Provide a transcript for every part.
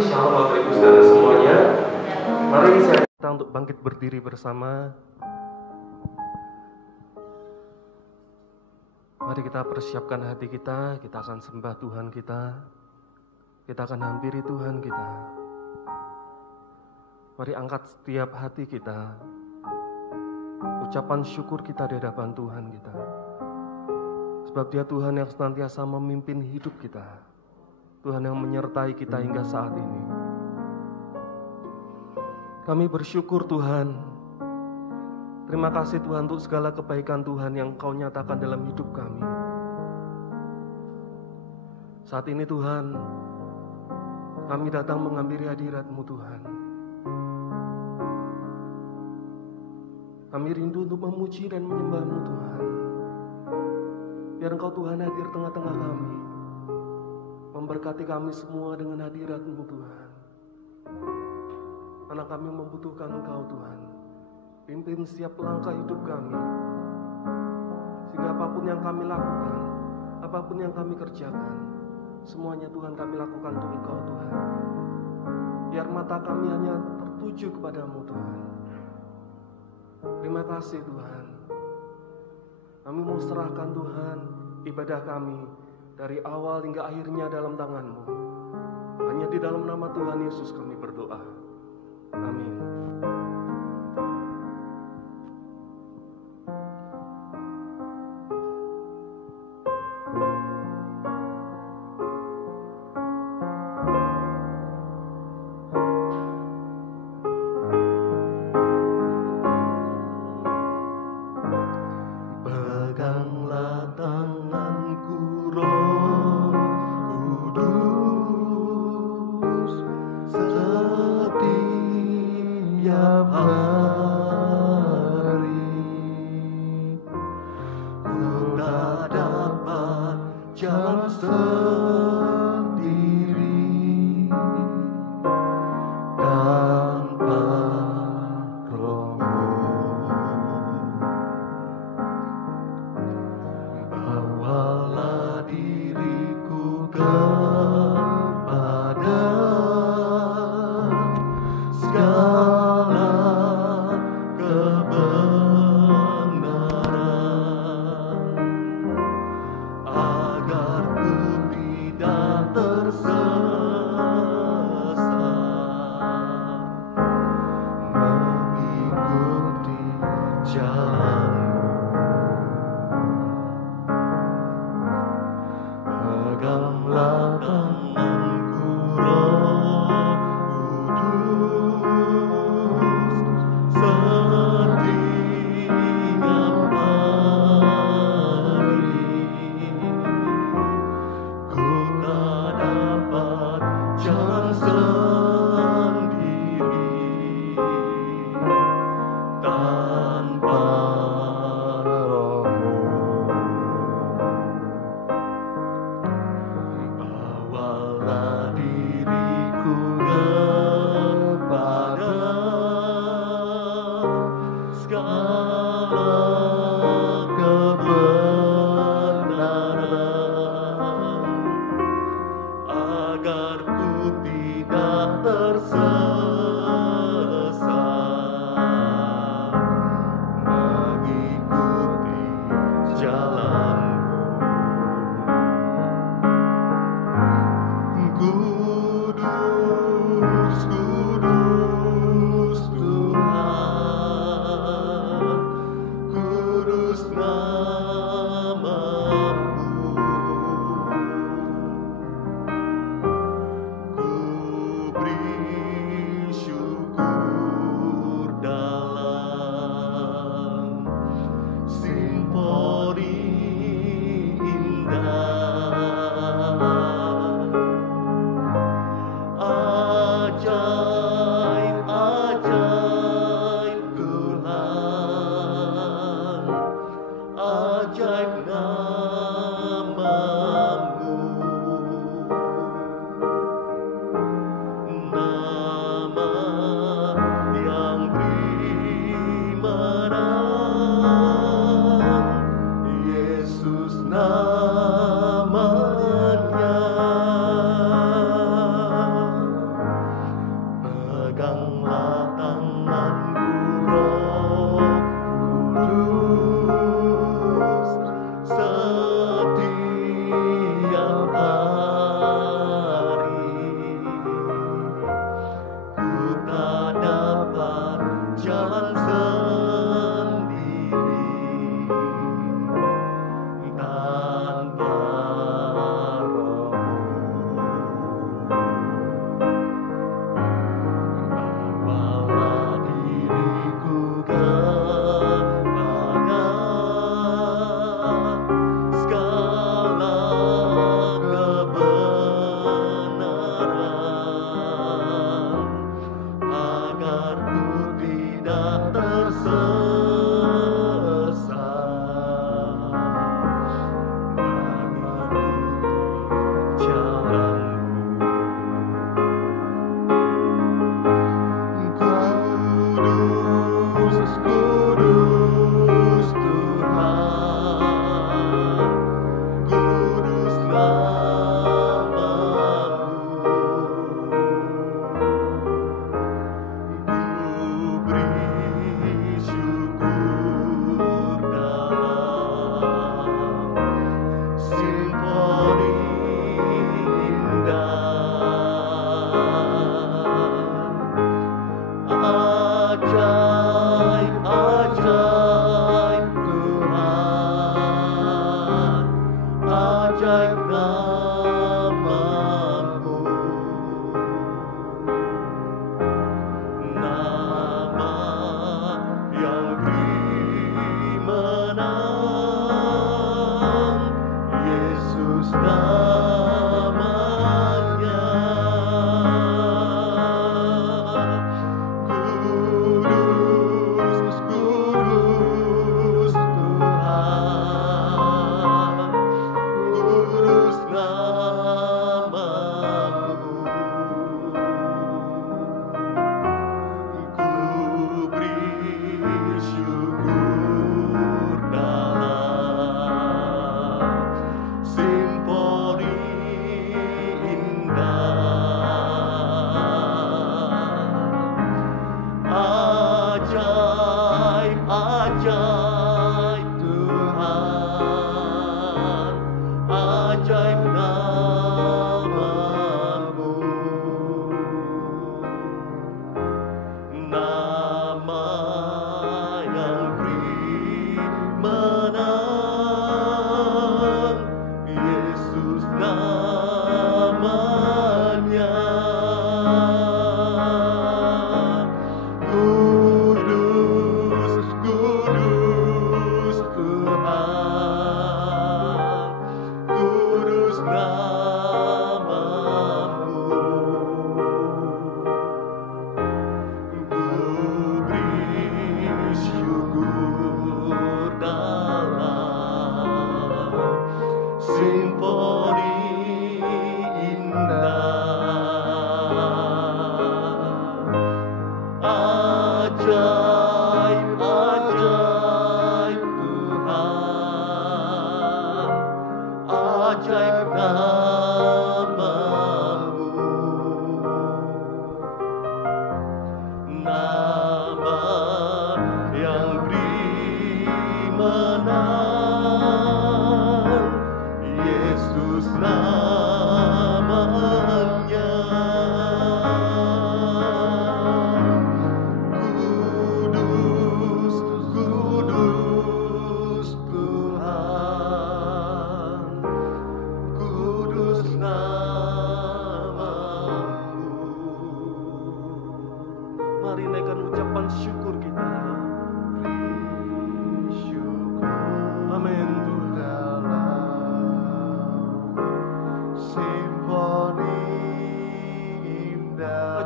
Shalom Bapak Ibu Saudara semuanya. Mari kita untuk bangkit berdiri bersama. Mari kita persiapkan hati kita akan sembah Tuhan kita akan hampiri Tuhan kita. Mari angkat setiap hati kita, ucapan syukur kita di hadapan Tuhan kita. Sebab Dia Tuhan yang senantiasa memimpin hidup kita, Tuhan yang menyertai kita hingga saat ini. Kami bersyukur Tuhan. Terima kasih Tuhan untuk segala kebaikan Tuhan yang Kau nyatakan dalam hidup kami. Saat ini Tuhan, kami datang menghampiri hadirat-Mu Tuhan. Kami rindu untuk memuji dan menyembah-Mu Tuhan. Biar Engkau Tuhan hadir tengah-tengah kami, memberkati kami semua dengan hadirat-Mu Tuhan. Karena kami membutuhkan Engkau Tuhan. Pimpin setiap langkah hidup kami, sehingga apapun yang kami lakukan, apapun yang kami kerjakan, semuanya Tuhan kami lakukan untuk Engkau Tuhan. Biar mata kami hanya tertuju kepadamu Tuhan. Terima kasih Tuhan. Kami mau serahkan Tuhan ibadah kami dari awal hingga akhirnya dalam tangan-Mu. Hanya di dalam nama Tuhan Yesus kami berdoa. Amin.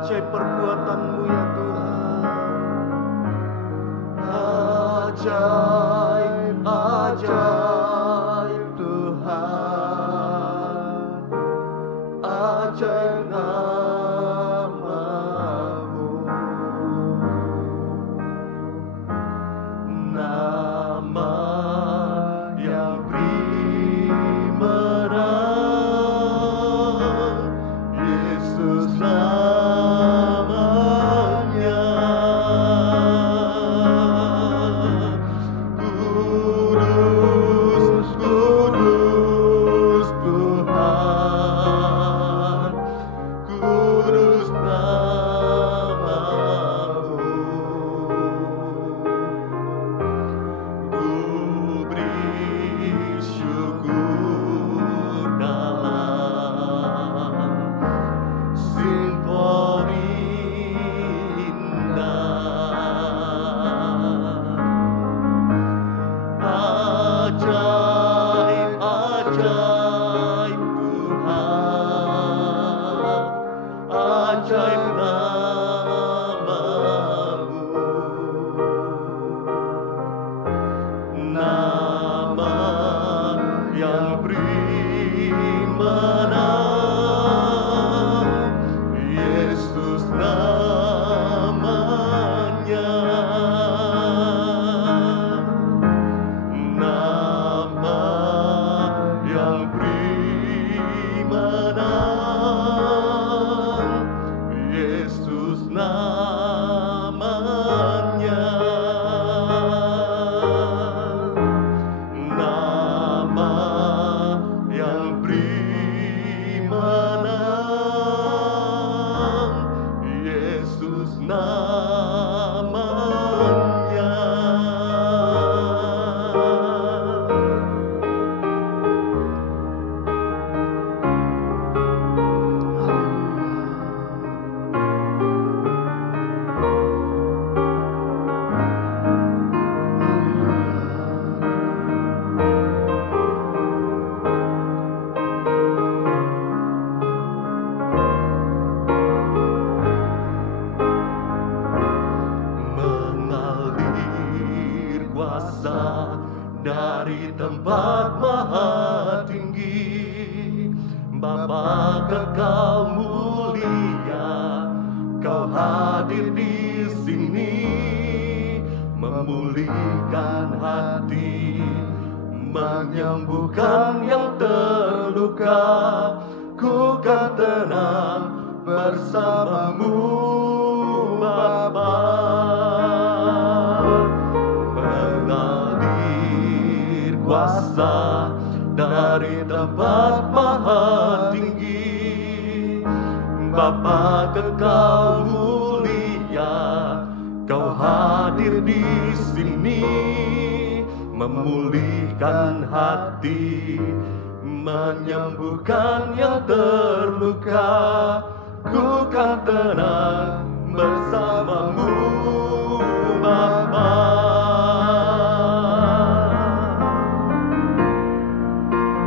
ajaib perbuatan-Mu ya Tuhan. Ajaib, ajaib Tuhan, ajaib nama-Mu. Nama yang beri menang, Yesus namanya. Kudus, kudus Tuhan, kudus nama-Mu. Ku beri syukur dalam simfoni indah. Ajaib, ajaib Tuhan, ajaib nama-Mu. Nama yang beri menang, Yesus namanya. Nama yang beri menang, Yesus namanya. Nama yang beri menang, Yesus namanya. Mengalir kuasa dari tempat maha tinggi, Bapa kekal mulia, Kau hadir di sini, memulihkan hati, menyembuhkan yang terluka. Ku kan tenang bersama-Mu Bapa. Mengalir kuasa dari tempat maha tinggi, Bapa kekal mulia, Kau hadir di sini, memulihkan hati, menyembuhkan yang terluka. Ku kan tenang bersama-Mu Bapa.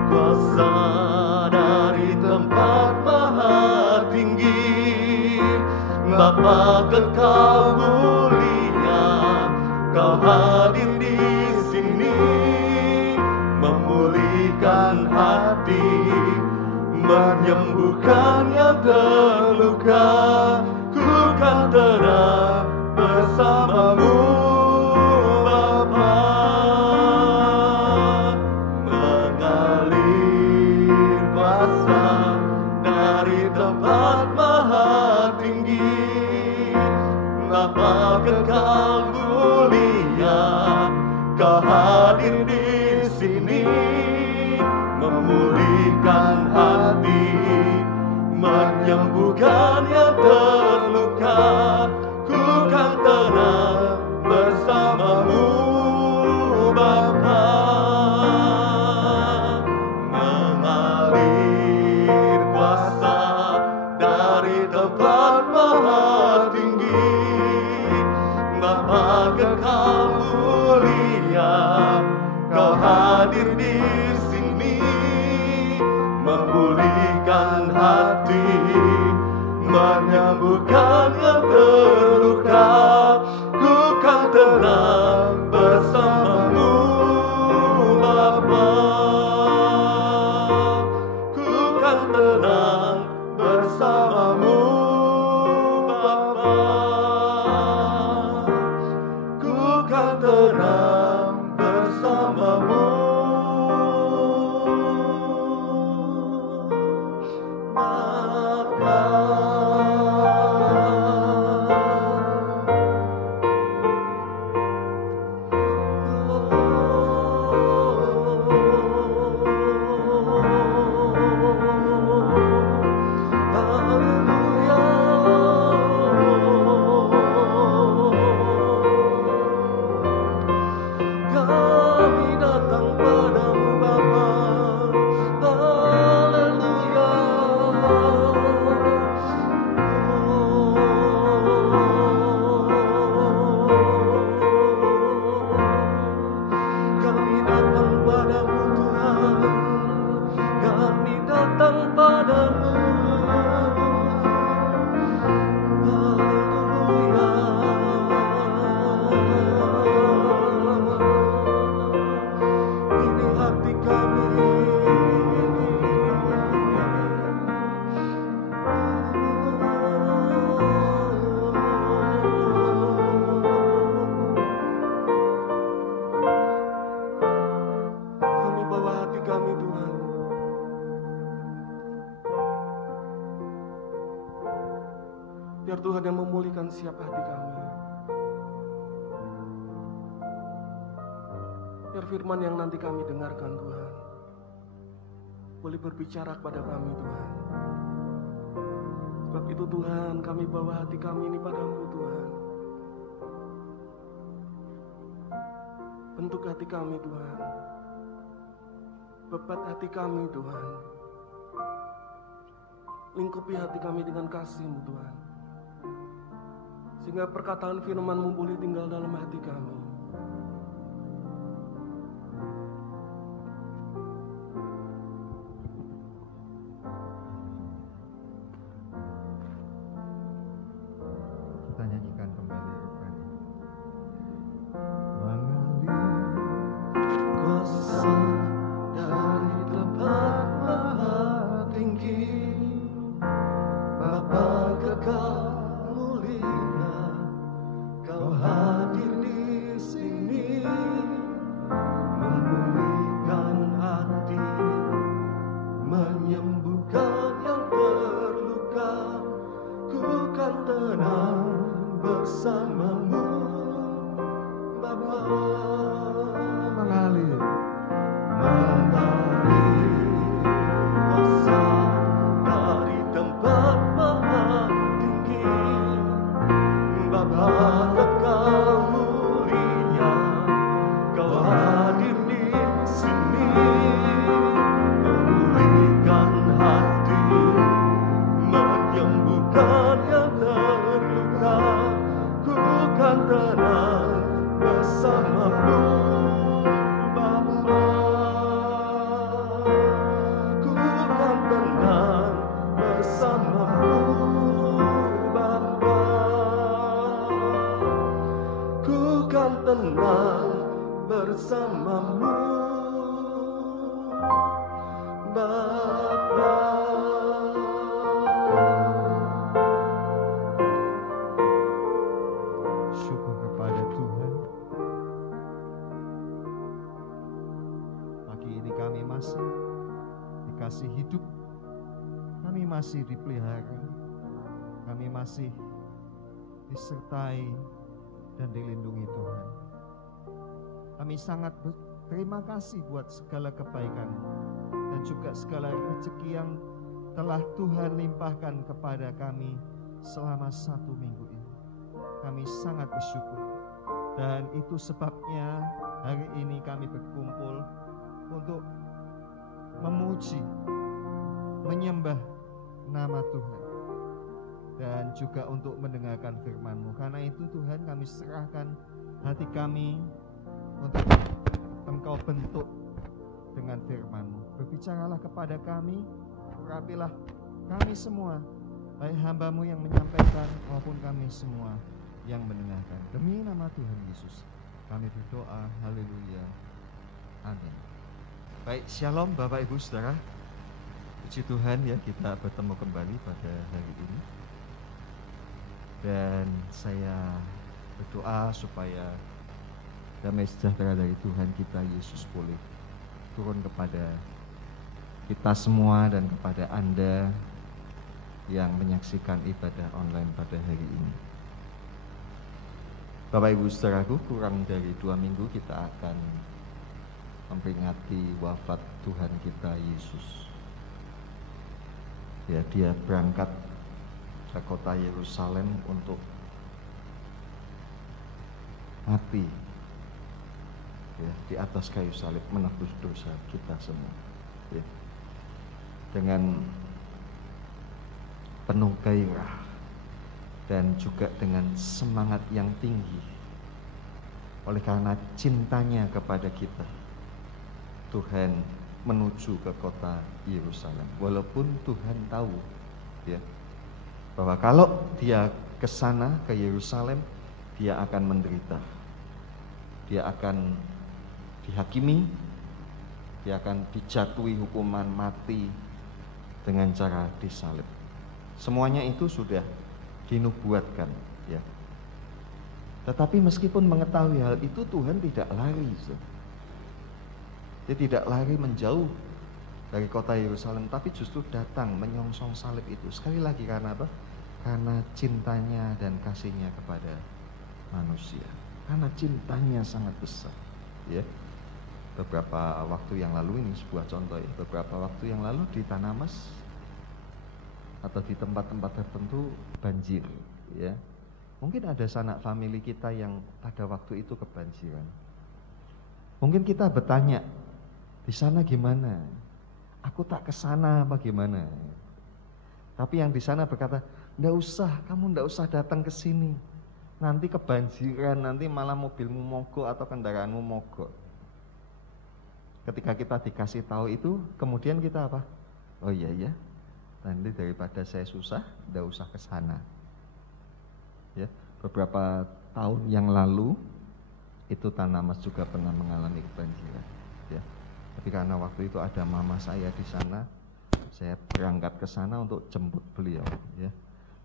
Kuasa dari tempat maha tinggi, Bapa kekal mulia, Kau hadir di sini, memulihkan hati, menyembuhkan yang terluka. Ku kan tenang bersama-Mu Bapa. Mengalir kuasa dari tempat maha tinggi, Bapa kekal mulia, Kau hadir di sini, memulihkan hati, menyembuhkan yang terluka. Ku kan tenang bersama-Mu Bapa. Mengalir kuasa dari tempat maha tinggi, Bapa kekal mulia, Kau hadir di sini, memulihkan hati, menyembuhkan yang terluka. Ku kan tenang bersamamu Bapa. Ku kan tenang bersamamu Bapa. Ku kan tenang bersamamu Bapa. Kami datang padamu Bapa. Haleluya. Kami datang padamu Tuhan. Kami datang padamu. Ini hati kami. Kami bawa hati kami Tuhan. Biar Tuhan yang memulihkan setiap hati kami. Biar firman yang nanti kami dengarkan Tuhan boleh berbicara kepada kami Tuhan. Sebab itu Tuhan, kami bawa hati kami ini padamu Tuhan. Bentuk hati kami Tuhan. Bebat hati kami Tuhan. Lingkupi hati kami dengan kasih-Mu Tuhan. Sehingga perkataan firman-Mu boleh tinggal dalam hati kami. Kita nyanyikan kembali refrain ini. Mengalir Kuasa dari tempat maha tinggi, Bapa kekal mulia, Kau hadir di sini, memulihkan hati, menyembuhkan yang terluka. Ku kan tenang bersamamu Bapa. mengalir Mengalir kuasa dari tempat maha tinggi, Bapa kekal mulia, Kau hadir di sini, memulihkan hati, menyembuhkan yang terluka. Ku kan tenang bersamamu Bapa. Ku kan tenang bersamamu Bapa. Ku kan tenang bersamamu Bapa. syukur kepada Tuhan. Pagi ini kami masih dikasih hidup, kami masih dipelihara, kami masih disertai dan dilindungi Tuhan. Kami sangat berterima kasih buat segala kebaikan dan juga segala rezeki yang telah Tuhan limpahkan kepada kami selama 1 minggu ini. Kami sangat bersyukur, dan itu sebabnya hari ini kami berkumpul untuk memuji, menyembah nama Tuhan, dan juga untuk mendengarkan firman-Mu. Karena itu Tuhan, kami serahkan hati kami untuk Engkau bentuk dengan firman-Mu. Berbicaralah kepada kami, urapilah kami semua, baik hamba-Mu yang menyampaikan maupun kami semua yang mendengarkan. Demi nama Tuhan Yesus kami berdoa, haleluya, amin. Baik, shalom Bapak Ibu Saudara. Puji Tuhan ya, kita bertemu kembali pada hari ini. Dan saya berdoa supaya damai sejahtera dari Tuhan kita Yesus boleh turun kepada kita semua dan kepada Anda yang menyaksikan ibadah online pada hari ini. Bapak Ibu Saudaraku, kurang dari 2 minggu kita akan memperingati wafat Tuhan kita Yesus. Ya, dia berangkat ke kota Yerusalem untuk mati ya, di atas kayu salib menebus dosa kita semua ya. Dengan penuh gairah dan juga dengan semangat yang tinggi. Oleh karena cintanya kepada kita, Tuhan menuju ke kota Yerusalem. Walaupun Tuhan tahu ya, bahwa kalau dia ke sana, ke Yerusalem, dia akan menderita. Dia akan dihakimi, dia akan dijatuhi hukuman mati dengan cara disalib. Semuanya itu sudah dinubuatkan ya. Tetapi meskipun mengetahui hal itu, Tuhan tidak lari. Dia tidak lari menjauh dari kota Yerusalem, tapi justru datang menyongsong salib itu. Sekali lagi karena apa? Karena cintanya dan kasihnya kepada manusia. Karena cintanya sangat besar ya. Beberapa waktu yang lalu, ini sebuah contoh ya, beberapa waktu yang lalu di Tanah Mas atau di tempat-tempat tertentu banjir ya. Mungkin ada sanak famili kita yang pada waktu itu kebanjiran. Mungkin kita bertanya, di sana gimana? Aku tak ke sana apa gimana? Tapi yang di sana berkata, "Ndak usah, kamu ndak usah datang ke sini. Nanti kebanjiran, nanti malah mobilmu mogok atau kendaraanmu mogok." Ketika kita dikasih tahu itu, kemudian kita apa? Oh iya ya, nanti daripada saya susah, ndak usah ke sana. Ya, beberapa tahun yang lalu itu Tanah Mas juga pernah mengalami kebanjiran. Ya, tapi karena waktu itu ada mama saya di sana, saya berangkat ke sana untuk jemput beliau. Ya,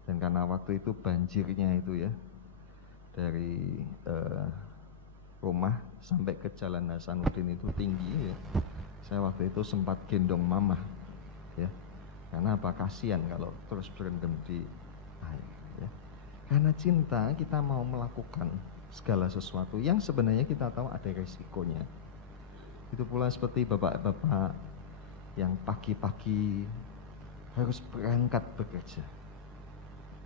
dan karena waktu itu banjirnya itu ya, dari rumah sampai ke Jalan Hasanuddin itu tinggi ya. Saya waktu itu sempat gendong mama ya, karena apa? Kasihan kalau terus berendam di air ya. Karena cinta kita mau melakukan segala sesuatu yang sebenarnya kita tahu ada resikonya. Itu pula seperti bapak-bapak yang pagi-pagi harus berangkat bekerja.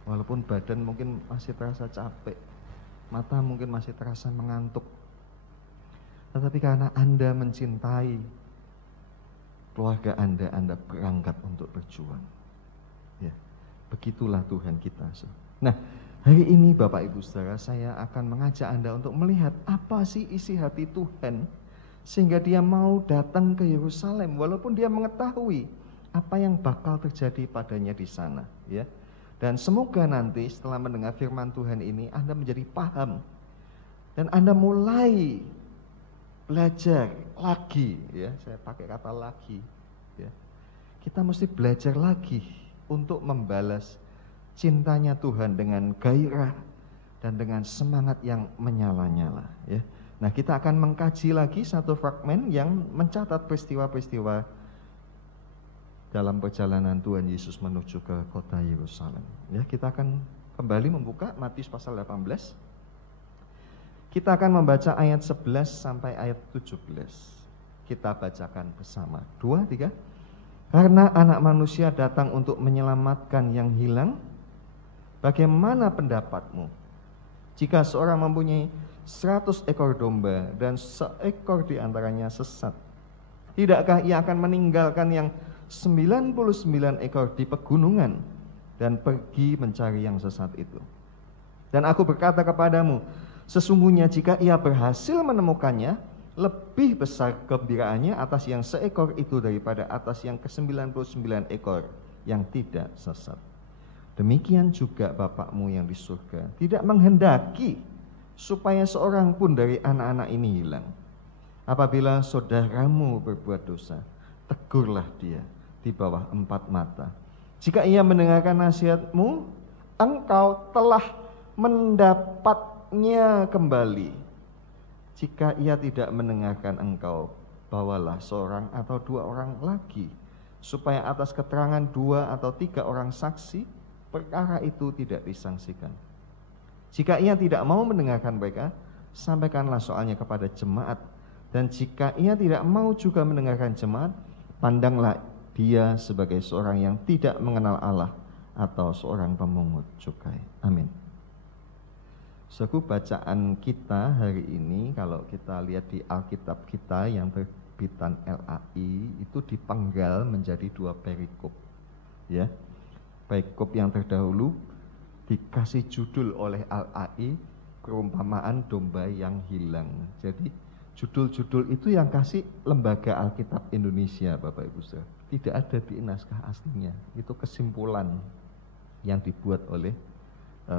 Walaupun badan mungkin masih terasa capek, mata mungkin masih terasa mengantuk, tetapi karena Anda mencintai keluarga Anda berangkat untuk berjuang. Ya, begitulah Tuhan kita. Nah, hari ini Bapak Ibu Saudara, saya akan mengajak Anda untuk melihat apa sih isi hati Tuhan sehingga dia mau datang ke Yerusalem walaupun dia mengetahui apa yang bakal terjadi padanya di sana, ya. Dan semoga nanti setelah mendengar firman Tuhan ini Anda menjadi paham dan Anda mulai belajar lagi, ya. Saya pakai kata lagi, ya. Kita mesti belajar lagi untuk membalas cintanya Tuhan dengan gairah dan dengan semangat yang menyala-nyala, ya. Nah, kita akan mengkaji lagi satu fragmen yang mencatat peristiwa-peristiwa dalam perjalanan Tuhan Yesus menuju ke kota Yerusalem. Ya, kita akan kembali membuka Matius pasal 18. Kita akan membaca ayat 11 sampai ayat 17. Kita bacakan bersama. 2, 3. Karena Anak Manusia datang untuk menyelamatkan yang hilang, bagaimana pendapatmu? Jika seorang mempunyai 100 ekor domba dan seekor di antaranya sesat, tidakkah ia akan meninggalkan yang 99 ekor di pegunungan dan pergi mencari yang sesat itu? Dan aku berkata kepadamu, sesungguhnya jika ia berhasil menemukannya, lebih besar gembiraannya atas yang seekor itu daripada atas yang ke-99 ekor yang tidak sesat. Demikian juga Bapakmu yang di surga tidak menghendaki supaya seorang pun dari anak-anak ini hilang. Apabila saudaramu berbuat dosa, tegurlah dia di bawah 4 mata. Jika ia mendengarkan nasihatmu, engkau telah mendapatnya kembali. Jika ia tidak mendengarkan engkau, bawalah seorang atau 2 orang lagi, supaya atas keterangan 2 atau 3 orang saksi perkara itu tidak disangsikan. Jika ia tidak mau mendengarkan mereka, sampaikanlah soalnya kepada jemaat. Dan jika ia tidak mau juga mendengarkan jemaat, pandanglah dia sebagai seorang yang tidak mengenal Allah atau seorang pemungut cukai. Amin. Suku bacaan kita hari ini, kalau kita lihat di Alkitab kita yang terbitan LAI, itu dipenggal menjadi 2 perikop. Ya. Perikop yang terdahulu dikasih judul oleh LAI, perumpamaan domba yang hilang. Jadi judul-judul itu yang kasih Lembaga Alkitab Indonesia, Bapak Ibu Saudara. Tidak ada di naskah aslinya. Itu kesimpulan yang dibuat oleh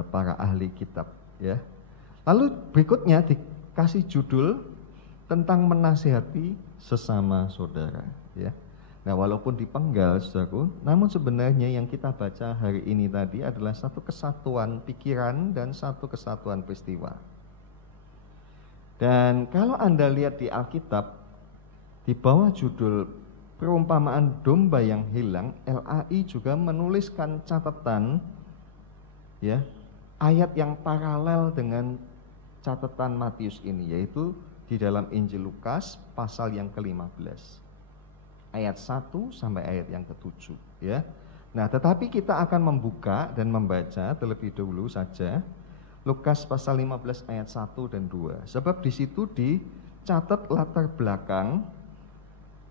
para ahli kitab, ya. Lalu berikutnya dikasih judul tentang menasihati sesama saudara, ya. Nah, walaupun dipenggal, saudaraku, namun sebenarnya yang kita baca hari ini tadi adalah satu kesatuan pikiran dan satu kesatuan peristiwa. Dan kalau Anda lihat di Alkitab, di bawah judul perumpamaan domba yang hilang, LAI juga menuliskan catatan, ya, ayat yang paralel dengan catatan Matius ini, yaitu di dalam Injil Lukas pasal yang ke-15. Ayat 1 sampai ayat yang ke-7, ya. Nah, tetapi kita akan membuka dan membaca terlebih dahulu saja Lukas pasal 15 ayat 1 dan 2. Sebab di situ dicatat latar belakang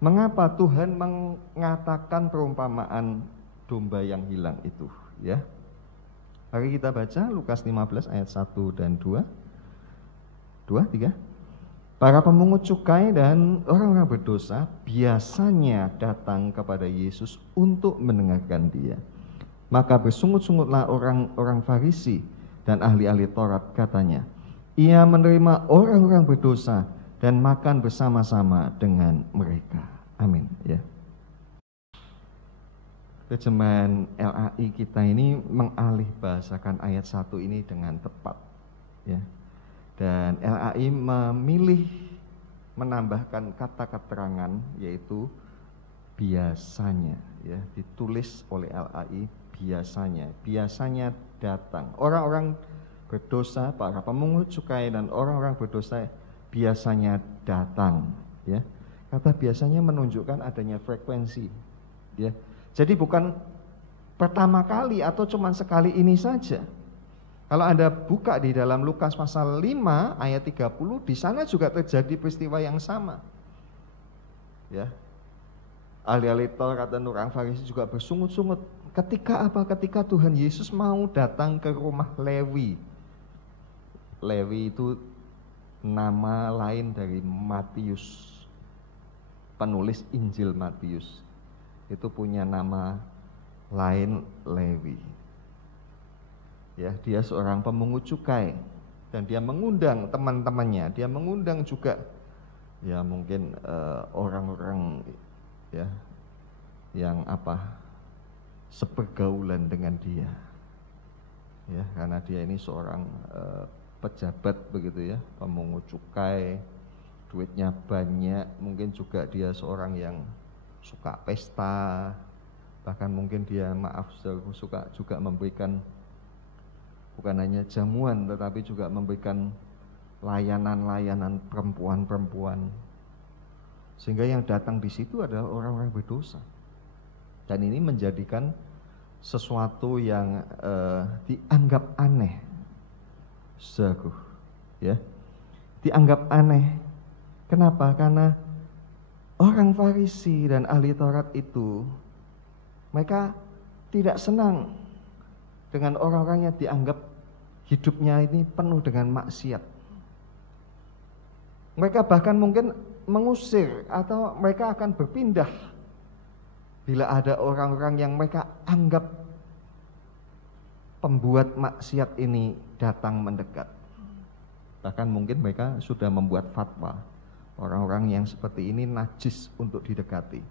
mengapa Tuhan mengatakan perumpamaan domba yang hilang itu, ya. Mari kita baca Lukas 15 ayat 1 dan 2. 2, 3. Para pemungut cukai dan orang-orang berdosa biasanya datang kepada Yesus untuk mendengarkan dia. Maka bersungut-sungutlah orang-orang Farisi dan ahli-ahli Taurat, katanya, ia menerima orang-orang berdosa dan makan bersama-sama dengan mereka. Amin, ya. Terjemahan LAI kita ini mengalih bahasakan ayat 1 ini dengan tepat, ya. Dan LAI memilih menambahkan kata keterangan, yaitu biasanya, ya, ditulis oleh LAI biasanya datang. Orang-orang berdosa, para pemungut cukai dan orang-orang berdosa biasanya datang, ya. Kata biasanya menunjukkan adanya frekuensi, ya. Jadi bukan pertama kali atau cuma sekali ini saja. Kalau Anda buka di dalam Lukas pasal 5 ayat 30, di sana juga terjadi peristiwa yang sama. Ya. Ahli-ahli Taurat dan orang Farisi juga bersungut-sungut. Ketika apa? Ketika Tuhan Yesus mau datang ke rumah Lewi. Lewi itu nama lain dari Matius. Penulis Injil Matius. Itu punya nama lain Lewi. Ya, dia seorang pemungut cukai dan dia mengundang teman-temannya, dia mengundang juga ya mungkin orang-orang ya yang sepergaulan dengan dia. Ya, karena dia ini seorang pejabat begitu ya, pemungut cukai, duitnya banyak, mungkin juga dia seorang yang suka pesta, bahkan mungkin dia suka juga memberikan bukan hanya jamuan tetapi juga memberikan layanan-layanan perempuan-perempuan, sehingga yang datang di situ adalah orang-orang berdosa. Dan ini menjadikan sesuatu yang dianggap aneh, ya, dianggap aneh. Kenapa? Karena orang Farisi dan ahli Taurat itu mereka tidak senang dengan orang-orang yang dianggap hidupnya ini penuh dengan maksiat. Mereka bahkan mungkin mengusir atau mereka akan berpindah bila ada orang-orang yang mereka anggap pembuat maksiat ini datang mendekat. Bahkan mungkin mereka sudah membuat fatwa, orang-orang yang seperti ini najis untuk didekati.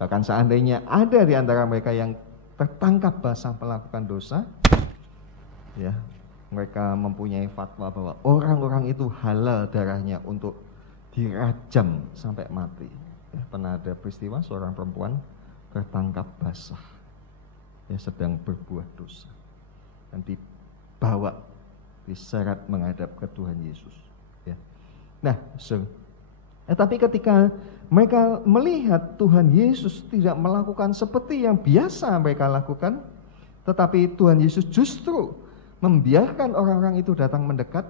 Bahkan seandainya ada di antara mereka yang tertangkap basah melakukan dosa, ya, mereka mempunyai fatwa bahwa orang-orang itu halal darahnya untuk dirajam sampai mati. Ya, pernah ada peristiwa seorang perempuan tertangkap basah, ya, sedang berbuat dosa, dan dibawa, diseret menghadap ke Tuhan Yesus. Ya. Nah, tapi ketika mereka melihat Tuhan Yesus tidak melakukan seperti yang biasa mereka lakukan, tetapi Tuhan Yesus justru membiarkan orang-orang itu datang mendekat.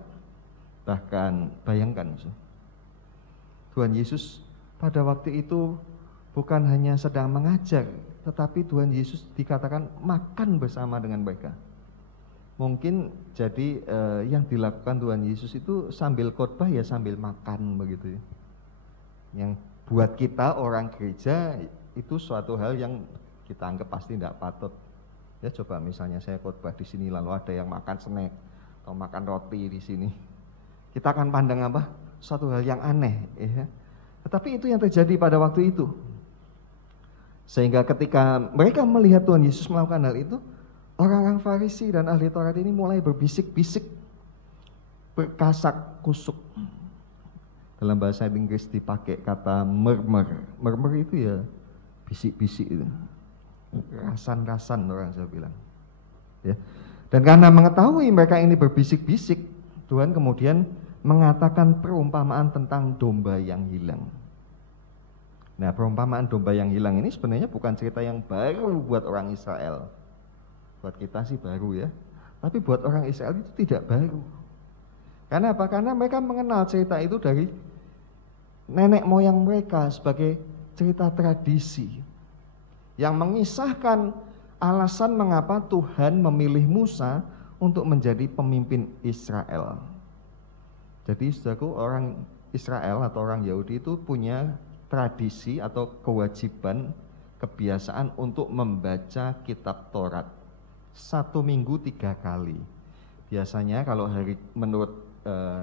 Bahkan bayangkan, Tuhan Yesus pada waktu itu bukan hanya sedang mengajar, tetapi Tuhan Yesus dikatakan makan bersama dengan mereka. Mungkin jadi yang dilakukan Tuhan Yesus itu sambil khotbah ya sambil makan begitu ya. Yang buat kita orang gereja itu suatu hal yang kita anggap pasti tidak patut. Ya, coba misalnya saya khotbah di sini lalu ada yang makan snack atau makan roti di sini, kita akan pandang apa? Suatu hal yang aneh, ya. Tetapi itu yang terjadi pada waktu itu. Sehingga ketika mereka melihat Tuhan Yesus melakukan hal itu, orang-orang Farisi dan ahli Taurat ini mulai berbisik-bisik, berkasak kusuk. Dalam bahasa Inggris dipakai kata murmur. Murmur itu ya bisik-bisik itu. Rasan-rasan orang saya bilang. Ya. Dan karena mengetahui mereka ini berbisik-bisik, Tuhan kemudian mengatakan perumpamaan tentang domba yang hilang. Nah, perumpamaan domba yang hilang ini sebenarnya bukan cerita yang baru buat orang Israel. Buat kita sih baru ya. Tapi buat orang Israel itu tidak baru. Karena apa? Karena mereka mengenal cerita itu dari nenek moyang mereka sebagai cerita tradisi yang mengisahkan alasan mengapa Tuhan memilih Musa untuk menjadi pemimpin Israel. Jadi saudaraku, orang Israel atau orang Yahudi itu punya tradisi atau kewajiban, kebiasaan untuk membaca kitab Taurat 1 minggu 3 kali. Biasanya kalau menurut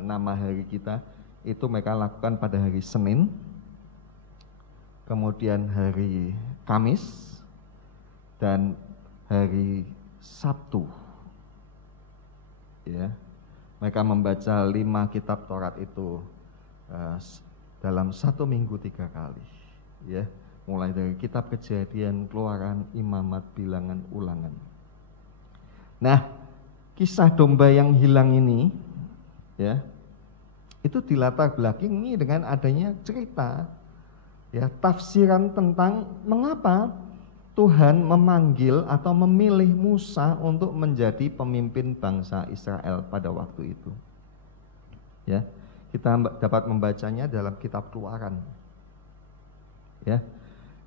nama hari kita itu mereka lakukan pada hari Senin, kemudian hari Kamis, dan hari Sabtu. Ya, mereka membaca 5 kitab Taurat itu dalam 1 minggu 3 kali. Ya, mulai dari kitab Kejadian, Keluaran, Imamat, Bilangan, Ulangan. Nah, kisah domba yang hilang ini, ya, itu dilatar belakangi dengan adanya cerita, ya, tafsiran tentang mengapa Tuhan memanggil atau memilih Musa untuk menjadi pemimpin bangsa Israel pada waktu itu. Ya, kita dapat membacanya dalam kitab Keluaran. Ya,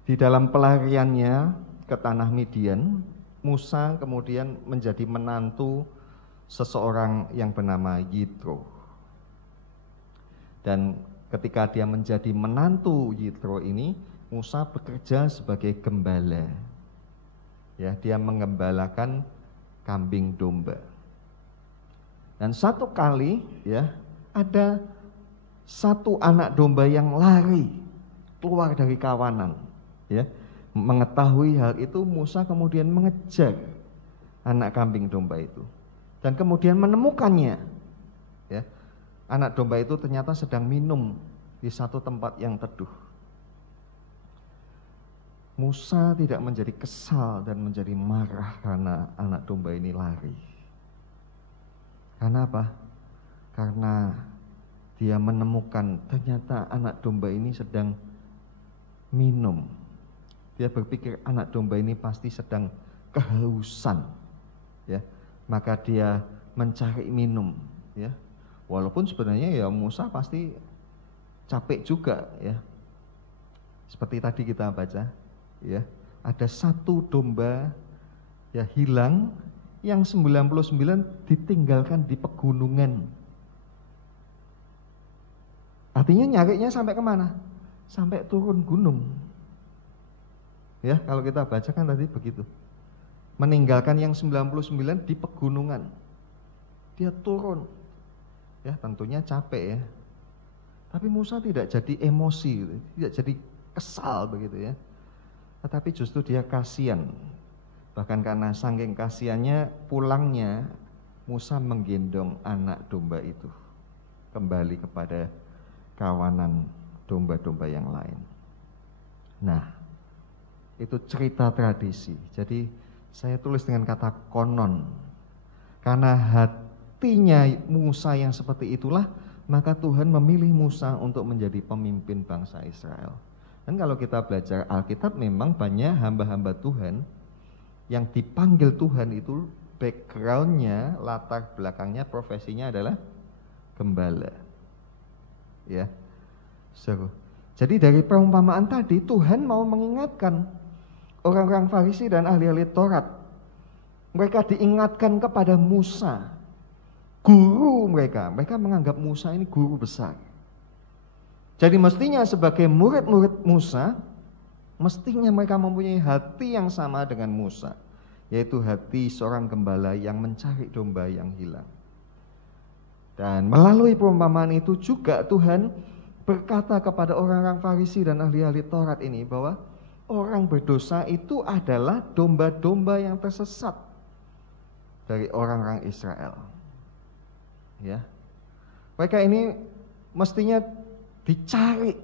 di dalam pelariannya ke tanah Midian, Musa kemudian menjadi menantu seseorang yang bernama Yitro. Dan ketika dia menjadi menantu Yitro ini, Musa bekerja sebagai gembala. Ya, dia menggembalakan kambing domba. Dan satu kali, ya, ada satu anak domba yang lari keluar dari kawanan. Ya, mengetahui hal itu, Musa kemudian mengejar anak kambing domba itu dan kemudian menemukannya. Ya, anak domba itu ternyata sedang minum di satu tempat yang teduh. Musa tidak menjadi kesal dan menjadi marah karena anak domba ini lari. Karena apa? Karena dia menemukan ternyata anak domba ini sedang minum. Dia berpikir anak domba ini pasti sedang kehausan. Ya, maka dia mencari minum. Ya, walaupun sebenarnya ya Musa pasti capek juga. Ya, seperti tadi kita baca. Ya, ada satu domba ya hilang, yang 99 ditinggalkan di pegunungan. Artinya nyarinya sampai kemana? Sampai turun gunung. Ya, kalau kita bacakan tadi begitu. meninggalkan yang 99 di pegunungan. Dia turun. Ya, tentunya capek ya. Tapi Musa tidak jadi emosi, tidak jadi kesal begitu ya. Tetapi justru dia kasihan. Bahkan karena saking kasihannya, pulangnya Musa menggendong anak domba itu kembali kepada kawanan domba-domba yang lain. Nah, itu cerita tradisi. Jadi saya tulis dengan kata konon. Karena hatinya Musa yang seperti itulah, maka Tuhan memilih Musa untuk menjadi pemimpin bangsa Israel. Dan kalau kita belajar Alkitab, memang banyak hamba-hamba Tuhan yang dipanggil Tuhan itu backgroundnya, latar belakangnya, profesinya adalah gembala. Ya, seru. Jadi dari perumpamaan tadi Tuhan mau mengingatkan orang-orang Farisi dan ahli-ahli Taurat. Mereka diingatkan kepada Musa, guru mereka. Mereka menganggap Musa ini guru besar. Jadi mestinya sebagai murid-murid Musa, mestinya mereka mempunyai hati yang sama dengan Musa, yaitu hati seorang gembala yang mencari domba yang hilang. Dan melalui perumpamaan itu juga Tuhan berkata kepada orang-orang Farisi dan ahli-ahli Taurat ini bahwa orang berdosa itu adalah domba-domba yang tersesat dari orang-orang Israel. Ya, mereka ini mestinya dicari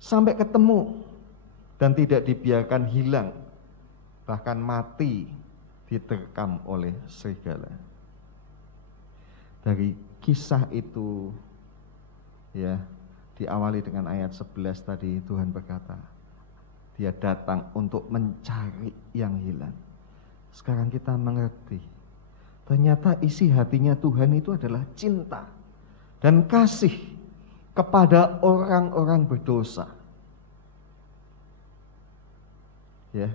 sampai ketemu dan tidak dibiarkan hilang, bahkan mati diterkam oleh serigala. Dari kisah itu ya, diawali dengan ayat 11 tadi, Tuhan berkata, Dia datang untuk mencari yang hilang. Sekarang kita mengerti, ternyata isi hatinya Tuhan itu adalah cinta dan kasih kepada orang-orang berdosa. Ya,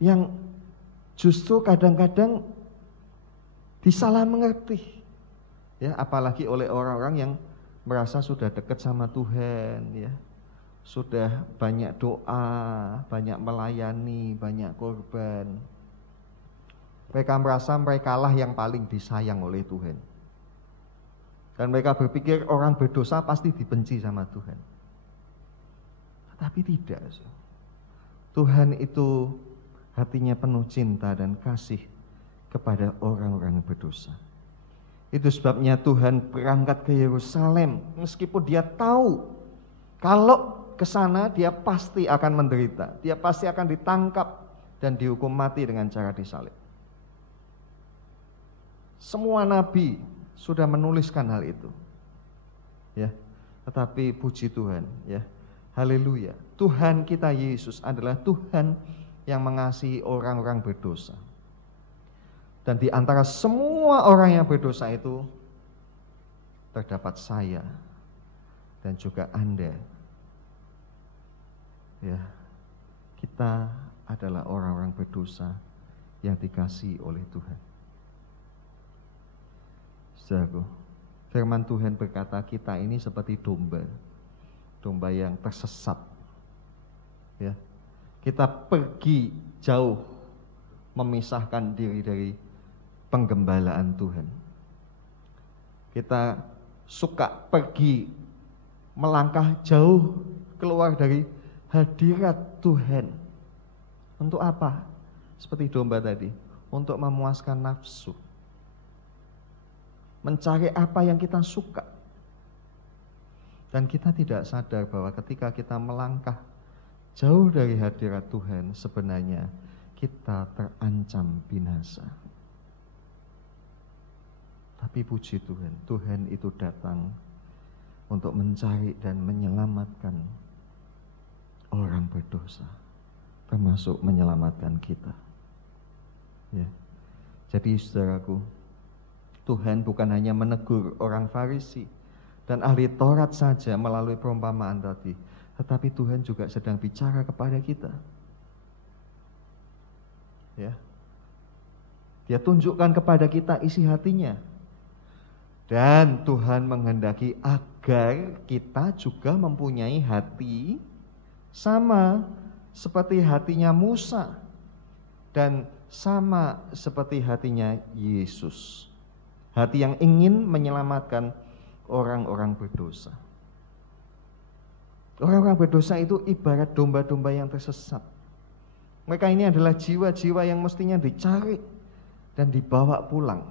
yang justru kadang-kadang disalah mengerti. Ya, apalagi oleh orang-orang yang merasa sudah dekat sama Tuhan, ya, sudah banyak doa, banyak melayani, banyak korban. Mereka merasa merekalah yang paling disayang oleh Tuhan. Dan mereka berpikir orang berdosa pasti dibenci sama Tuhan. Tetapi tidak. Tuhan itu hatinya penuh cinta dan kasih kepada orang-orang berdosa. Itu sebabnya Tuhan berangkat ke Yerusalem, meskipun dia tahu kalau ke sana dia pasti akan menderita, dia pasti akan ditangkap dan dihukum mati dengan cara disalib. Semua nabi sudah menuliskan hal itu. Ya. Tetapi puji Tuhan, ya. Haleluya. Tuhan kita Yesus adalah Tuhan yang mengasihi orang-orang berdosa. Dan di antara semua orang yang berdosa itu terdapat saya dan juga Anda. Ya. Kita adalah orang-orang berdosa yang dikasihi oleh Tuhan. Saudaraku, firman Tuhan berkata kita ini seperti domba, domba yang tersesat. Ya, kita pergi jauh memisahkan diri dari penggembalaan Tuhan. Kita suka pergi melangkah jauh keluar dari hadirat Tuhan. Untuk apa? Seperti domba tadi, untuk memuaskan nafsu. Mencari apa yang kita suka. Dan kita tidak sadar bahwa ketika kita melangkah jauh dari hadirat Tuhan, sebenarnya kita terancam binasa. Tapi puji Tuhan, Tuhan itu datang untuk mencari dan menyelamatkan orang berdosa, termasuk menyelamatkan kita. Ya. Jadi saudaraku, Tuhan bukan hanya menegur orang Farisi dan ahli Taurat saja melalui perumpamaan tadi, tetapi Tuhan juga sedang bicara kepada kita. Ya. Dia tunjukkan kepada kita isi hatinya. Dan Tuhan menghendaki agar kita juga mempunyai hati sama seperti hatinya Musa. dan sama seperti hatinya Yesus. Hati yang ingin menyelamatkan orang-orang berdosa. Orang-orang berdosa itu ibarat domba-domba yang tersesat. Mereka ini adalah jiwa-jiwa yang mestinya dicari dan dibawa pulang.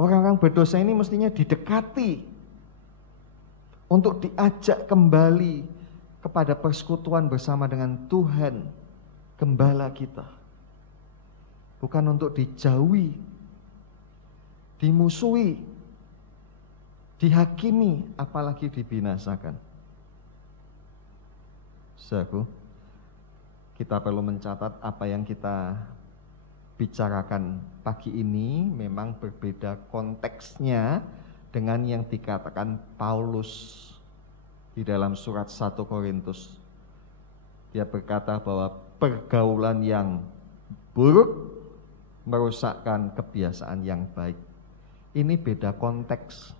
Orang-orang berdosa ini mestinya didekati untuk diajak kembali kepada persekutuan bersama dengan Tuhan, Gembala kita. Bukan untuk dijauhi, dimusuhi, dihakimi, apalagi dibinasakan. Saudaraku, kita perlu mencatat apa yang kita bicarakan pagi ini memang berbeda konteksnya dengan yang dikatakan Paulus di dalam surat 1 Korintus. Dia berkata bahwa pergaulan yang buruk merusakkan kebiasaan yang baik. Ini beda konteks.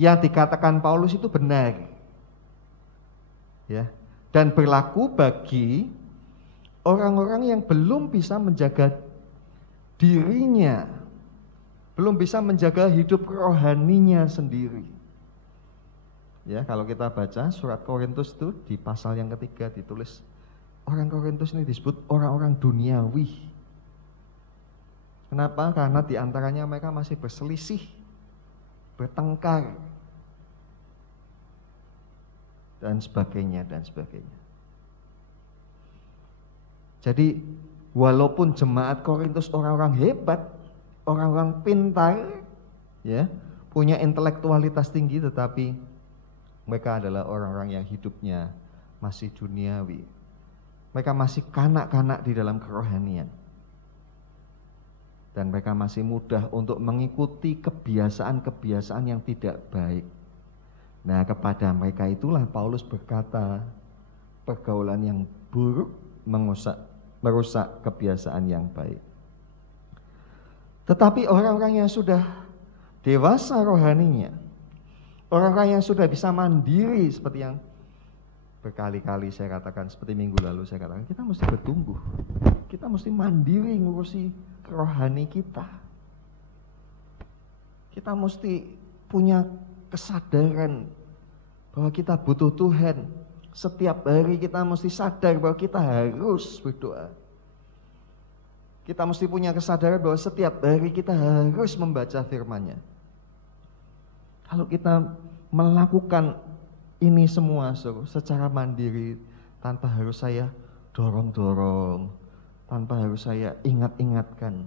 Yang dikatakan Paulus itu benar. Ya, dan berlaku bagi orang-orang yang belum bisa menjaga dirinya, belum bisa menjaga hidup rohaninya sendiri. Ya, kalau kita baca surat Korintus itu di pasal yang ketiga ditulis orang Korintus ini disebut orang-orang duniawi. Kenapa? Karena di antaranya mereka masih berselisih, bertengkar, dan sebagainya, dan sebagainya. Jadi walaupun jemaat Korintus orang-orang hebat, orang-orang pintar, ya, punya intelektualitas tinggi, tetapi mereka adalah orang-orang yang hidupnya masih duniawi. Mereka masih kanak-kanak di dalam kerohanian. Dan mereka masih mudah untuk mengikuti kebiasaan-kebiasaan yang tidak baik. Nah, kepada mereka itulah Paulus berkata, pergaulan yang buruk merusak kebiasaan yang baik. Tetapi orang-orang yang sudah dewasa rohaninya, orang-orang yang sudah bisa mandiri, seperti yang berkali-kali saya katakan, seperti minggu lalu saya katakan, kita mesti bertumbuh, kita mesti mandiri ngurusi rohani kita. Kita mesti punya kesadaran bahwa kita butuh Tuhan. Setiap hari kita mesti sadar bahwa kita harus berdoa. Kita mesti punya kesadaran bahwa setiap hari kita harus membaca firman-Nya. Kalau kita melakukan ini semua secara mandiri, tanpa harus saya dorong-dorong, tanpa harus saya ingat-ingatkan,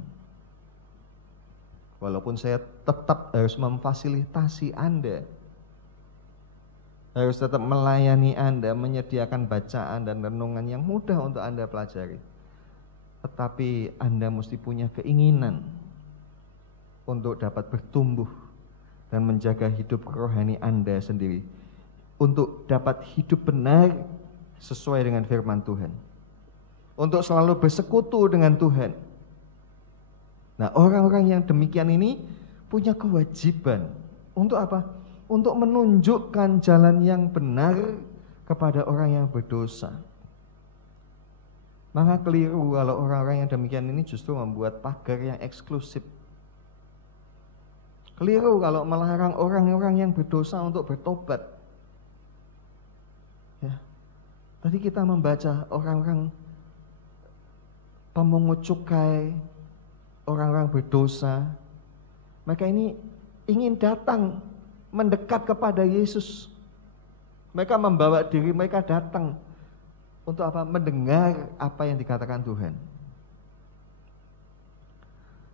walaupun saya tetap harus memfasilitasi Anda, harus tetap melayani Anda, menyediakan bacaan dan renungan yang mudah untuk Anda pelajari, tetapi Anda mesti punya keinginan untuk dapat bertumbuh dan menjaga hidup rohani Anda sendiri, untuk dapat hidup benar sesuai dengan firman Tuhan, untuk selalu bersekutu dengan Tuhan. Nah, orang-orang yang demikian ini punya kewajiban untuk apa? Untuk menunjukkan jalan yang benar kepada orang yang berdosa. Maka keliru kalau orang-orang yang demikian ini justru membuat pagar yang eksklusif. Keliru kalau melarang orang-orang yang berdosa untuk bertobat. Ya. Tadi kita membaca orang-orang pemungut cukai, orang-orang berdosa, mereka ini ingin datang mendekat kepada Yesus. Mereka membawa diri mereka datang untuk apa? Mendengar apa yang dikatakan Tuhan.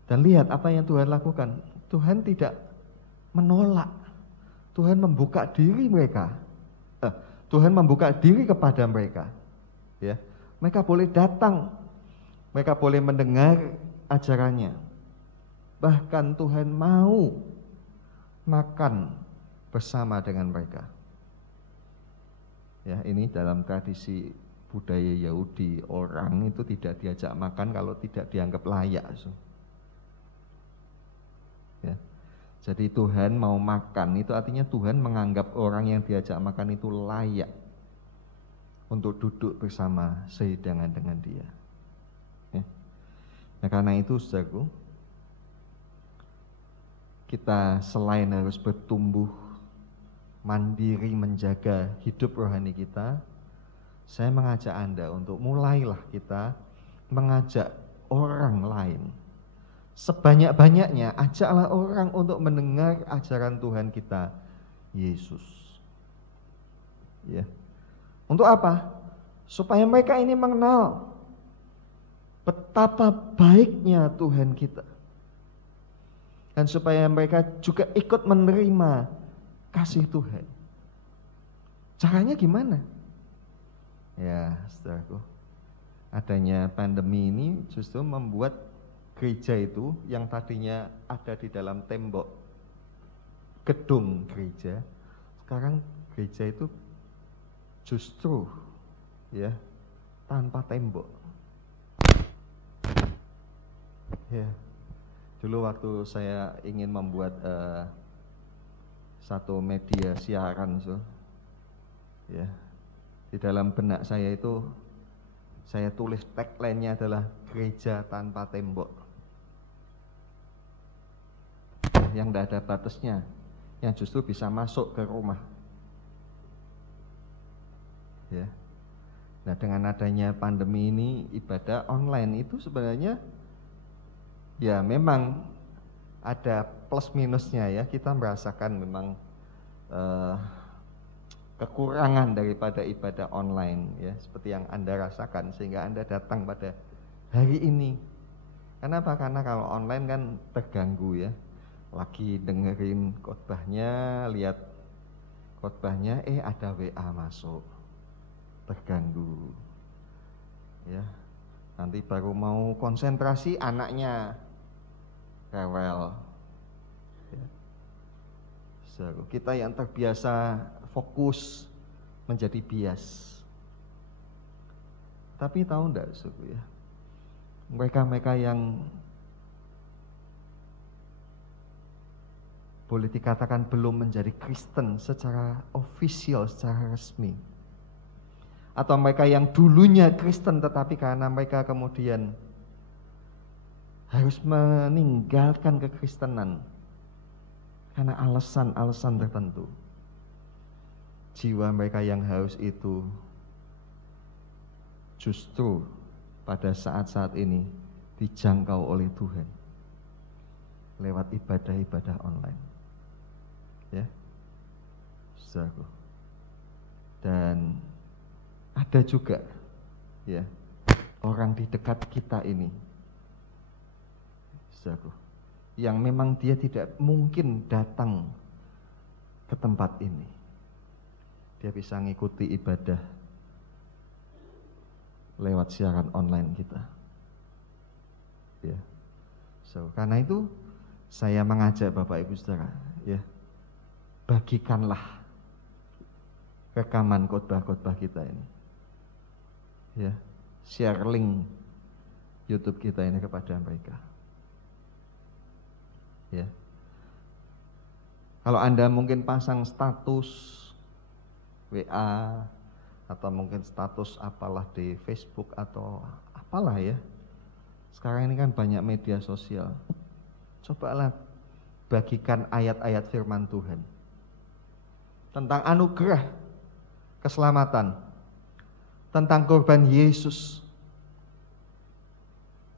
Dan lihat apa yang Tuhan lakukan. Tuhan tidak menolak. Tuhan membuka diri mereka. Tuhan membuka diri kepada mereka. Ya, mereka boleh datang. Mereka boleh mendengar ajarannya. Bahkan Tuhan mau makan bersama dengan mereka. Ya, ini dalam tradisi budaya Yahudi, orang itu tidak diajak makan kalau tidak dianggap layak. Ya. Jadi Tuhan mau makan itu artinya Tuhan menganggap orang yang diajak makan itu layak. untuk duduk bersama sehidangan dengan Dia. Ya. Nah karena itu saudaraku, kita selain harus bertumbuh mandiri menjaga hidup rohani kita, saya mengajak Anda untuk mulailah kita mengajak orang lain. Sebanyak-banyaknya ajaklah orang untuk mendengar ajaran Tuhan kita, Yesus. Ya. Untuk apa? Supaya mereka ini mengenal betapa baiknya Tuhan kita. Dan supaya mereka juga ikut menerima kasih Tuhan. Caranya gimana? Ya, saudaraku, adanya pandemi ini justru membuat gereja itu yang tadinya ada di dalam tembok gedung gereja, sekarang gereja itu justru ya tanpa tembok. Ya, dulu waktu saya ingin membuat satu media siaran, ya, di dalam benak saya itu saya tulis tagline-nya adalah gereja tanpa tembok. Yang tidak ada batasnya, yang justru bisa masuk ke rumah. Ya. Nah dengan adanya pandemi ini, ibadah online itu sebenarnya ya memang ada plus minusnya ya. Kita merasakan memang kekurangan daripada ibadah online ya, seperti yang Anda rasakan sehingga Anda datang pada hari ini. Kenapa? Karena kalau online kan terganggu ya. Lagi dengerin khotbahnya, lihat khotbahnya, ada WA masuk, terganggu. Ya, nanti baru mau konsentrasi anaknya rewel. Ya. So, kita yang terbiasa fokus menjadi bias. Tapi tahu enggak, suku ya, mereka-mereka yang boleh dikatakan belum menjadi Kristen secara ofisial, secara resmi, atau mereka yang dulunya Kristen tetapi karena mereka kemudian harus meninggalkan kekristenan karena alasan-alasan tertentu, jiwa mereka yang haus itu justru pada saat-saat ini dijangkau oleh Tuhan lewat ibadah-ibadah online. Ya, saudaraku. Dan ada juga ya orang di dekat kita ini, saudaraku, yang memang dia tidak mungkin datang ke tempat ini. Dia bisa ngikuti ibadah lewat siaran online kita. Ya. So, karena itu saya mengajak Bapak Ibu Saudara, ya, bagikanlah rekaman khotbah-khotbah kita ini. Ya, share link YouTube kita ini kepada mereka. Ya. Kalau Anda mungkin pasang status WA atau mungkin status apalah di Facebook atau apalah ya. Sekarang ini kan banyak media sosial. Cobalah bagikan ayat-ayat firman Tuhan tentang anugerah keselamatan, tentang korban Yesus,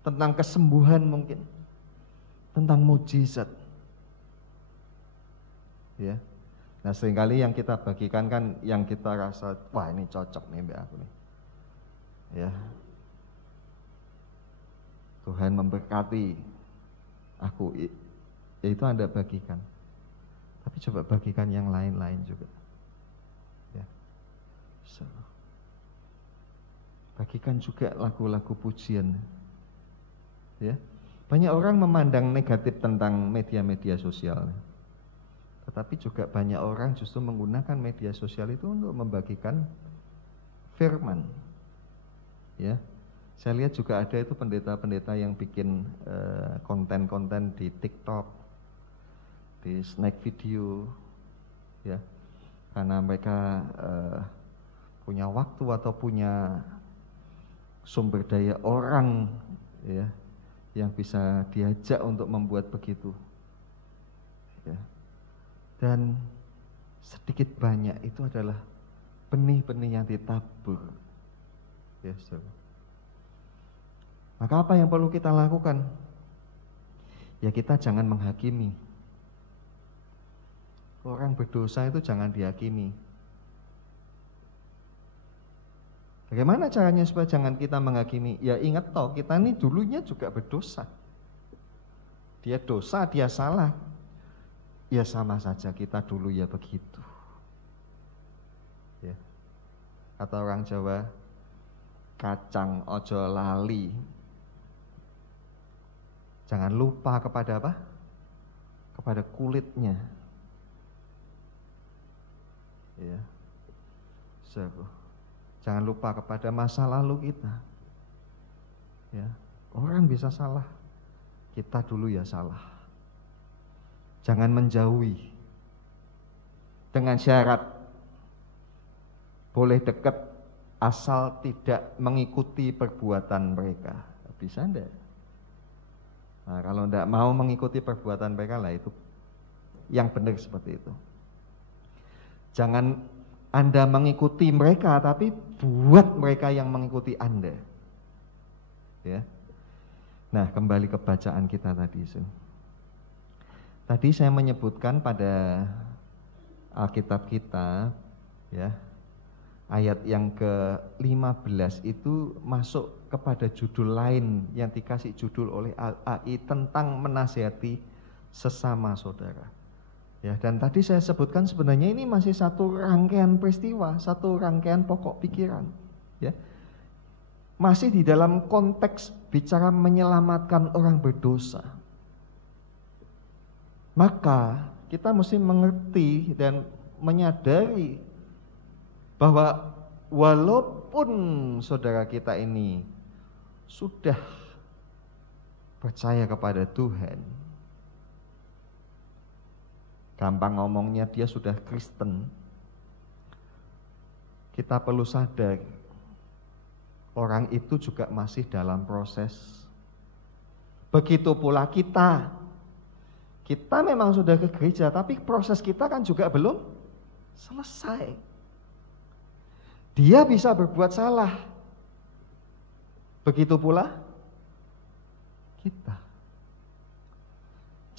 tentang kesembuhan mungkin, tentang mujizat. Ya. Nah, seringkali yang kita bagikan kan yang kita rasa, wah ini cocok nih mbak aku nih. Ya. Tuhan memberkati aku, itu Anda bagikan. Tapi coba bagikan yang lain-lain juga. Ya. So. Bagikan juga lagu-lagu pujian. Ya. Banyak orang memandang negatif tentang media-media sosial. Tetapi juga banyak orang justru menggunakan media sosial itu untuk membagikan firman. Ya. Saya lihat juga ada itu pendeta-pendeta yang bikin konten-konten di TikTok, di snack video, ya, karena mereka punya waktu atau punya sumber daya orang ya yang bisa diajak untuk membuat begitu. Ya. Dan sedikit banyak itu adalah benih-benih yang ditabur. Ya, saudara. Maka apa yang perlu kita lakukan? Ya kita jangan menghakimi. Orang berdosa itu jangan dihakimi. Bagaimana caranya supaya jangan kita menghakimi? Ya ingat toh, kita ini dulunya juga berdosa. Dia dosa, dia salah. Ya sama saja kita dulu ya begitu. Ya. Kata orang Jawa, kacang ojo lali. Jangan lupa kepada apa? Kepada kulitnya. Ya. Jangan lupa kepada masa lalu kita. Ya. Orang bisa salah. Kita dulu ya salah. Jangan menjauhi. Dengan syarat boleh dekat asal tidak mengikuti perbuatan mereka. Bisa enggak? Nah, kalau enggak mau mengikuti perbuatan mereka lah itu yang benar seperti itu. Jangan Anda mengikuti mereka, tapi buat mereka yang mengikuti Anda. Ya. Nah, kembali ke bacaan kita tadi. Tadi saya menyebutkan pada Alkitab kita, ya, ayat yang ke-15 itu masuk kepada judul lain yang dikasih judul oleh Al-AI tentang menasihati sesama saudara. Ya, dan tadi saya sebutkan sebenarnya ini masih satu rangkaian peristiwa, satu rangkaian pokok pikiran. Ya. Masih di dalam konteks bicara menyelamatkan orang berdosa. Maka kita mesti mengerti dan menyadari bahwa walaupun saudara kita ini sudah percaya kepada Tuhan, gampang ngomongnya dia sudah Kristen, kita perlu sadar orang itu juga masih dalam proses. Begitu pula kita. Kita memang sudah ke gereja, tapi proses kita kan juga belum selesai. Dia bisa berbuat salah. Begitu pula kita.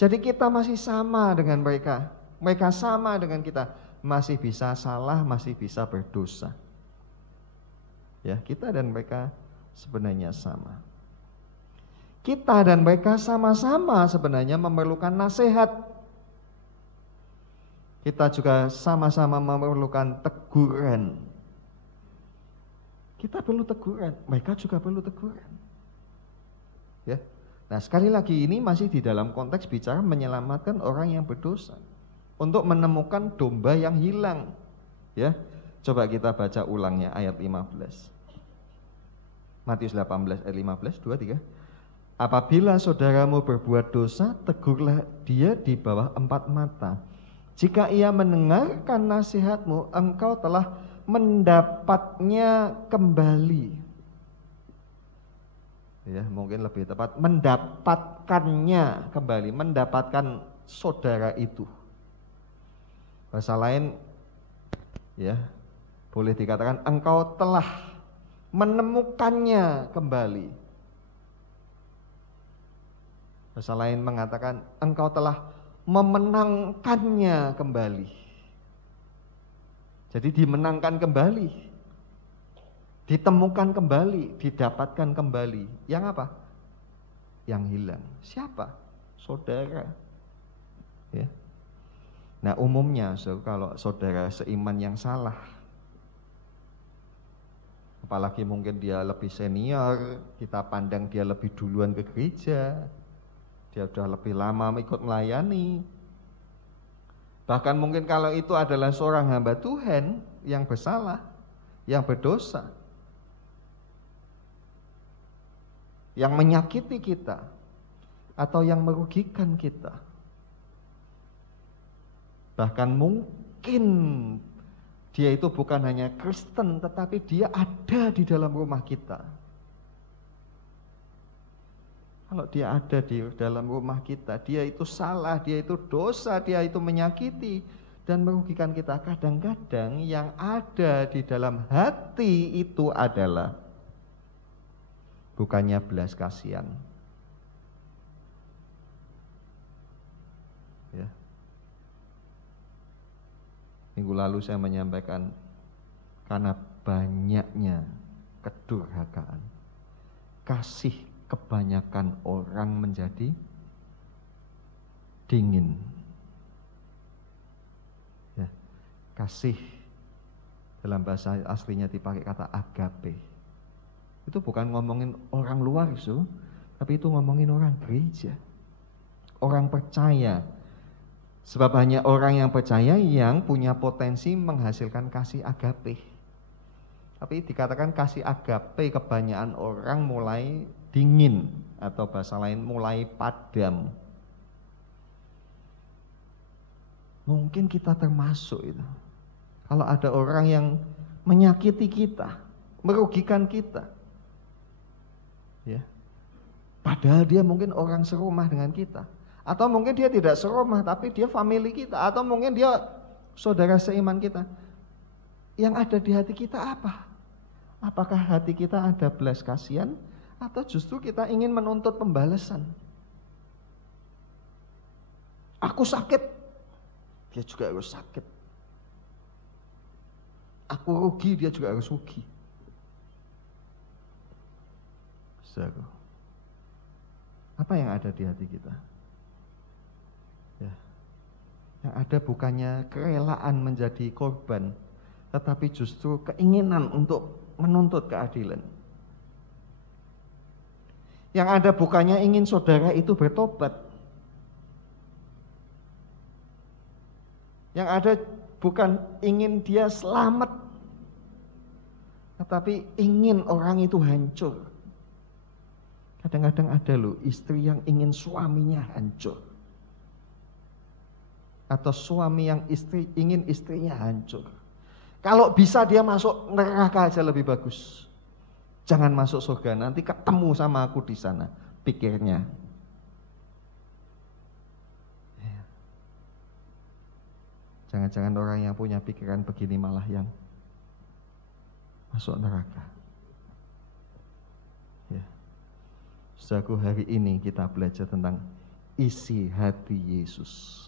Jadi kita masih sama dengan mereka. Mereka sama dengan kita. Masih bisa salah, masih bisa berdosa. Ya, kita dan mereka sebenarnya sama. Kita dan mereka sama-sama sebenarnya memerlukan nasihat. Kita juga sama-sama memerlukan teguran. Kita perlu teguran, mereka juga perlu teguran. Ya. Nah, sekali lagi ini masih di dalam konteks bicara menyelamatkan orang yang berdosa. Untuk menemukan domba yang hilang. Ya. Coba kita baca ulangnya ayat 15. Matius 18 ayat 15, 2, 3. Apabila saudaramu berbuat dosa, tegurlah dia di bawah 4 mata. Jika ia mendengarkan nasihatmu, engkau telah mendapatnya kembali. Ya, mungkin lebih tepat mendapatkannya kembali, mendapatkan saudara itu. Bahasa lain, ya, boleh dikatakan engkau telah menemukannya kembali. Bahasa lain mengatakan engkau telah memenangkannya kembali. Jadi dimenangkan kembali, ditemukan kembali, didapatkan kembali. Yang apa? Yang hilang. Siapa? Saudara. Ya. Nah, umumnya kalau saudara seiman yang salah, apalagi mungkin dia lebih senior, kita pandang dia lebih duluan ke gereja, dia sudah lebih lama ikut melayani. Bahkan mungkin kalau itu adalah seorang hamba Tuhan yang bersalah, yang berdosa, yang menyakiti kita, atau yang merugikan kita. Bahkan mungkin Dia itu bukan hanya Kristen, tetapi dia ada di dalam rumah kita. Kalau dia ada di dalam rumah kita, dia itu salah, dia itu dosa, dia itu menyakiti dan merugikan kita. Kadang-kadang yang ada di dalam hati itu adalah bukannya belas kasihan. Ya. Minggu lalu saya menyampaikan karena banyaknya kedurhakaan, kasih kebanyakan orang menjadi dingin. Ya. Kasih dalam bahasa aslinya dipakai kata agape. Itu bukan ngomongin orang luar, tapi itu ngomongin orang gereja, orang percaya. Sebab hanya orang yang percaya yang punya potensi menghasilkan kasih agape. Tapi dikatakan kasih agape kebanyakan orang mulai dingin, atau bahasa lain mulai padam. Mungkin kita termasuk itu. Kalau ada orang yang menyakiti kita, merugikan kita, ya, padahal dia mungkin orang serumah dengan kita. Atau mungkin dia tidak serumah, tapi dia family kita. Atau mungkin dia saudara seiman kita. Yang ada di hati kita apa? Apakah hati kita ada belas kasihan? Atau justru kita ingin menuntut pembalasan? Aku sakit, dia juga harus sakit. Aku rugi, dia juga harus rugi. Saudara, apa yang ada di hati kita? Ya. Yang ada bukannya kerelaan menjadi korban, tetapi justru keinginan untuk menuntut keadilan. Yang ada bukannya ingin saudara itu bertobat. Yang ada bukan ingin dia selamat, tetapi ingin orang itu hancur. Kadang-kadang ada loh istri yang ingin suaminya hancur. Atau suami yang ingin istrinya hancur. Kalau bisa dia masuk neraka aja lebih bagus. Jangan masuk surga, nanti ketemu sama aku di sana, pikirnya. Jangan-jangan orang yang punya pikiran begini malah yang masuk neraka. Ya. Saudaraku, hari ini kita belajar tentang isi hati Yesus.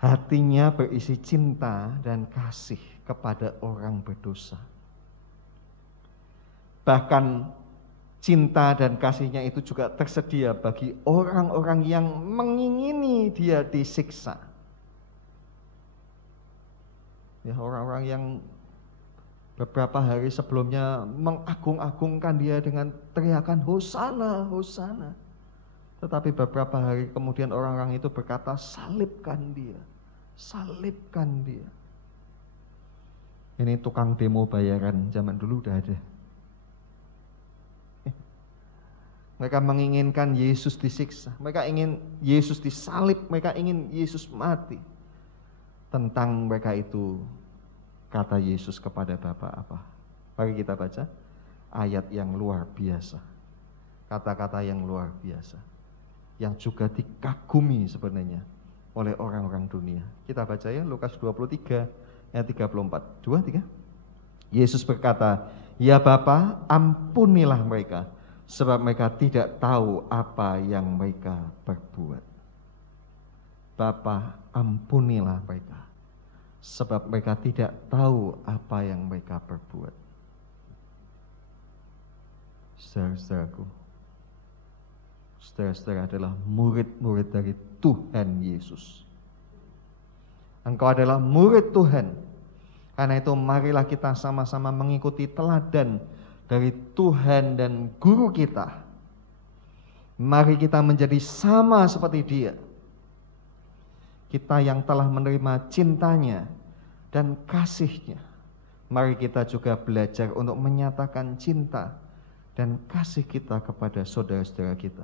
Hatinya berisi cinta dan kasih kepada orang berdosa. Bahkan cinta dan kasihnya itu juga tersedia bagi orang-orang yang mengingini dia disiksa. Ya, orang-orang yang beberapa hari sebelumnya mengagung-agungkan dia dengan teriakan Hosana, Hosana. Tetapi beberapa hari kemudian orang-orang itu berkata, salibkan dia, salibkan dia. Ini tukang demo bayaran zaman dulu udah ada. Mereka menginginkan Yesus disiksa, mereka ingin Yesus disalib, mereka ingin Yesus mati. Tentang mereka itu kata Yesus kepada Bapa apa? Mari kita baca ayat yang luar biasa. Kata-kata yang luar biasa. Yang juga dikagumi sebenarnya oleh orang-orang dunia. Kita baca ya Lukas 23 ayat 34. 2, 3. Yesus berkata, "Ya Bapa, ampunilah mereka, sebab mereka tidak tahu apa yang mereka perbuat." Bapa, ampunilah mereka, sebab mereka tidak tahu apa yang mereka perbuat. Saudara-saudaraku, saudara-saudara adalah murid-murid dari Tuhan Yesus. Engkau adalah murid Tuhan. Karena itu marilah kita sama-sama mengikuti teladan dari Tuhan dan Guru kita. Mari kita menjadi sama seperti Dia. Kita yang telah menerima cintanya dan kasih-Nya. Mari kita juga belajar untuk menyatakan cinta dan kasih kita kepada saudara-saudara kita.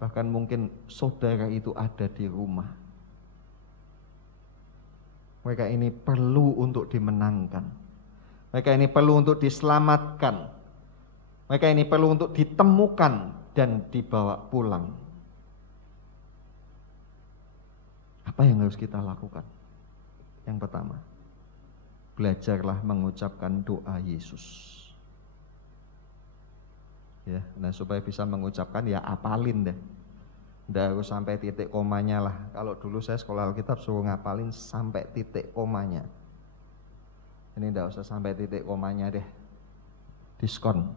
Bahkan mungkin saudara itu ada di rumah. Mereka ini perlu untuk dimenangkan. Mereka ini perlu untuk diselamatkan. Mereka ini perlu untuk ditemukan dan dibawa pulang. Apa yang harus kita lakukan? Yang pertama, belajarlah mengucapkan doa Yesus. Ya, nah supaya bisa mengucapkan ya apalin deh. Nggak harus sampai titik komanya lah. Kalau dulu saya sekolah Alkitab suruh ngapalin sampai titik komanya. Ini nggak usah sampai titik komanya deh. Diskon.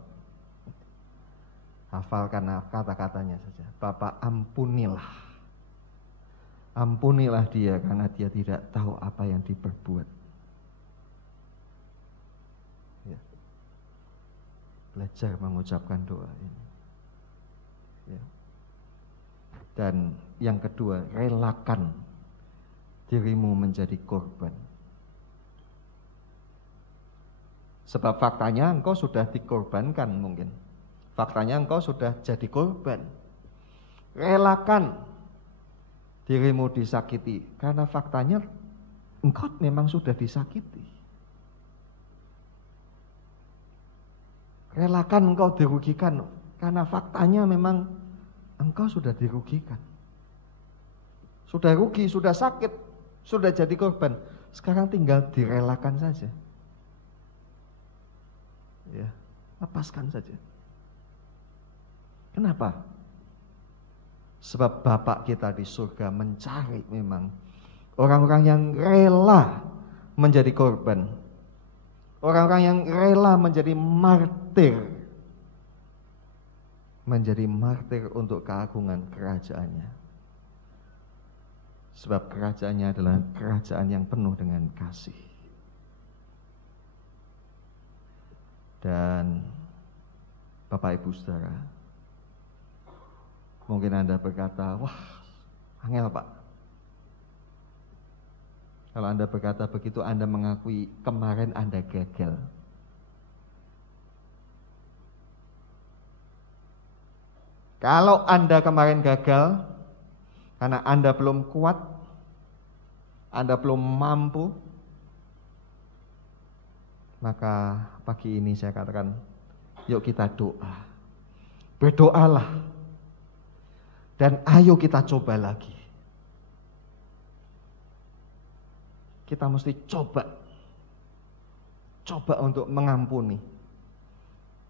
Hafalkan kata-katanya saja. Bapa, ampunilah. Ampunilah dia karena dia tidak tahu apa yang diperbuat. Ya. Belajar mengucapkan doa ini. Ya. Dan yang kedua, relakan dirimu menjadi korban. Sebab faktanya engkau sudah dikorbankan mungkin. Faktanya engkau sudah jadi korban. Relakan dirimu disakiti. Karena faktanya engkau memang sudah disakiti. Relakan engkau dirugikan. Karena faktanya memang engkau sudah dirugikan. Sudah rugi, sudah sakit, sudah jadi korban. Sekarang tinggal direlakan saja. Ya, lepaskan saja. Kenapa? Sebab Bapak kita di surga mencari memang orang-orang yang rela menjadi korban. Orang-orang yang rela menjadi martir. Menjadi martir untuk keagungan kerajaannya. Sebab kerajaannya adalah kerajaan yang penuh dengan kasih. Dan Bapak Ibu Saudara, mungkin Anda berkata, wah angel Pak. Kalau Anda berkata begitu, Anda mengakui kemarin Anda gagal. Kalau Anda kemarin gagal, karena Anda belum kuat, Anda belum mampu, maka pagi ini saya katakan, yuk kita doa. Berdoalah. Dan ayo kita coba lagi. Kita mesti coba. Coba untuk mengampuni.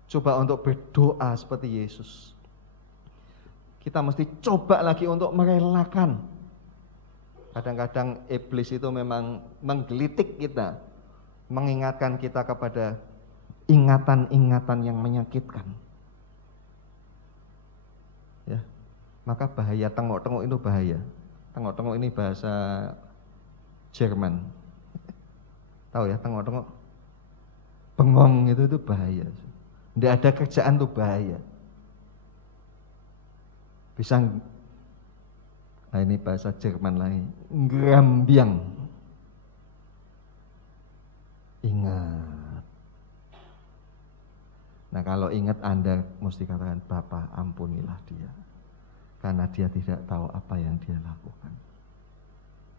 Coba untuk berdoa seperti Yesus. Kita mesti coba lagi untuk merelakan. Kadang-kadang iblis itu memang menggelitik kita, mengingatkan kita kepada ingatan-ingatan yang menyakitkan. Ya, maka bahaya tengok-tengok itu bahaya. Tengok-tengok ini bahasa Jerman. Tahu ya, tengok-tengok. Bengong itu bahaya. Tidak ada kerjaan itu bahaya. Bisa, nah ini bahasa Jerman lagi, ngerambiang. Ingat. Nah kalau ingat Anda mesti katakan, Bapa ampunilah dia. Karena dia tidak tahu apa yang dia lakukan.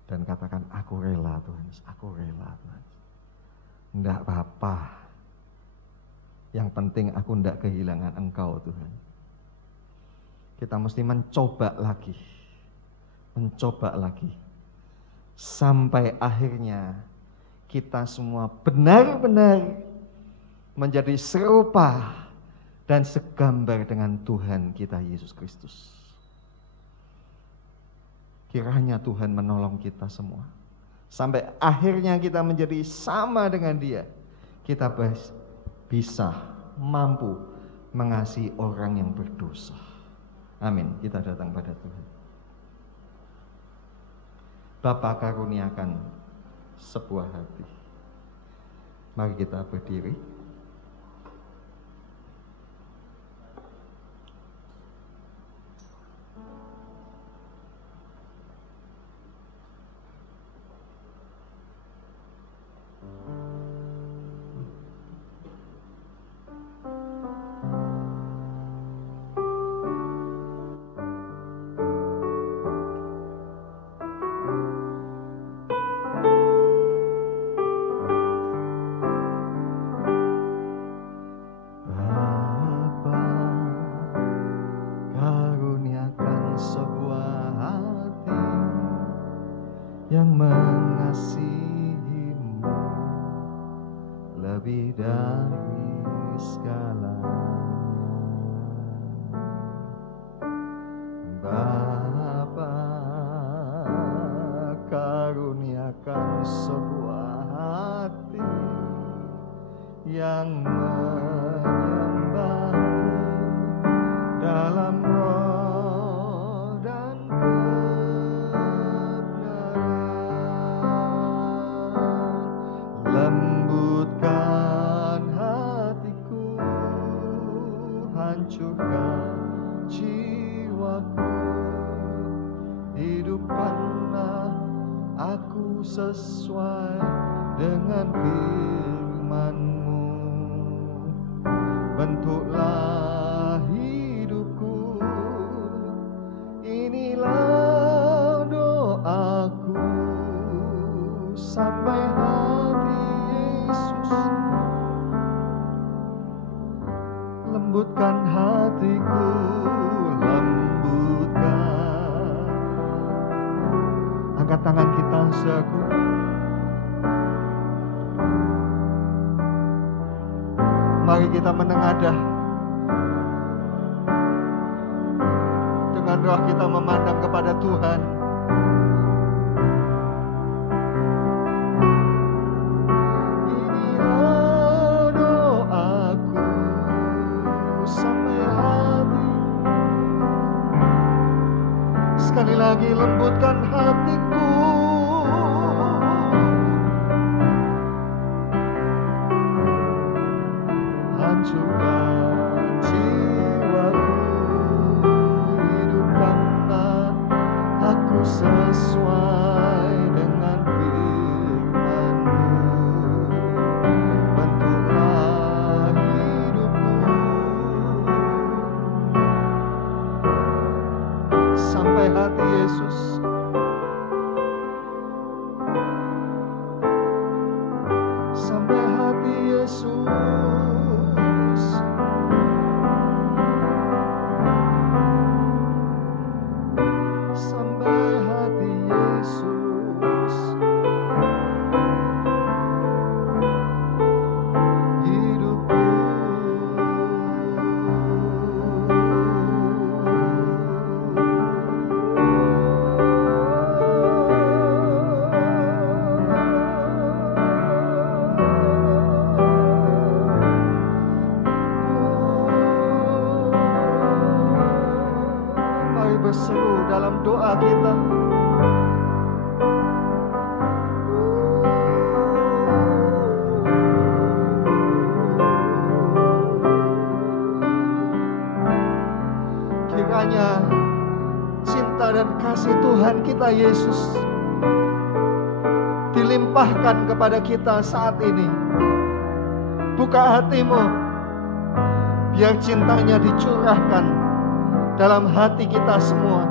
Dan katakan, aku rela Tuhan, aku rela Tuhan. Enggak apa-apa. Yang penting aku enggak kehilangan Engkau Tuhan. Kita mesti mencoba lagi. Mencoba lagi. Sampai akhirnya kita semua benar-benar menjadi serupa dan segambar dengan Tuhan kita Yesus Kristus. Kiranya Tuhan menolong kita semua. Sampai akhirnya kita menjadi sama dengan Dia. Kita bisa, mampu mengasihi orang yang berdosa. Amin. Kita datang pada Tuhan. Bapa karuniakan sebuah hati. Mari kita berdiri. hancurkan jiwaku. Hidupkanlah aku sesuai dengan firman-Mu. Bentuklah hidupku, inilah doaku, sampai hati Yesus. Lembutkan hatiku, lembutkan. Angkat tangan kita, saudaraku. Mari kita menengadah. Dengan roh kita memandang kepada Tuhan. Inilah doaku sampai hati. Sekali lagi, lembutkan hatiku. Hancurkan jiwaku, hidupkanlah aku sesuai dengan firman-Mu. Bentuklah hidupku, sampai hati Yesus. Sampai hati Yesus. Sampai hati Yesus. Hidupku. Mari berseru dalam doa kita. Kiranya cinta dan kasih Tuhan kita Yesus dilimpahkan kepada kita saat ini. Buka hatimu, biar cintanya dicurahkan dalam hati kita semua.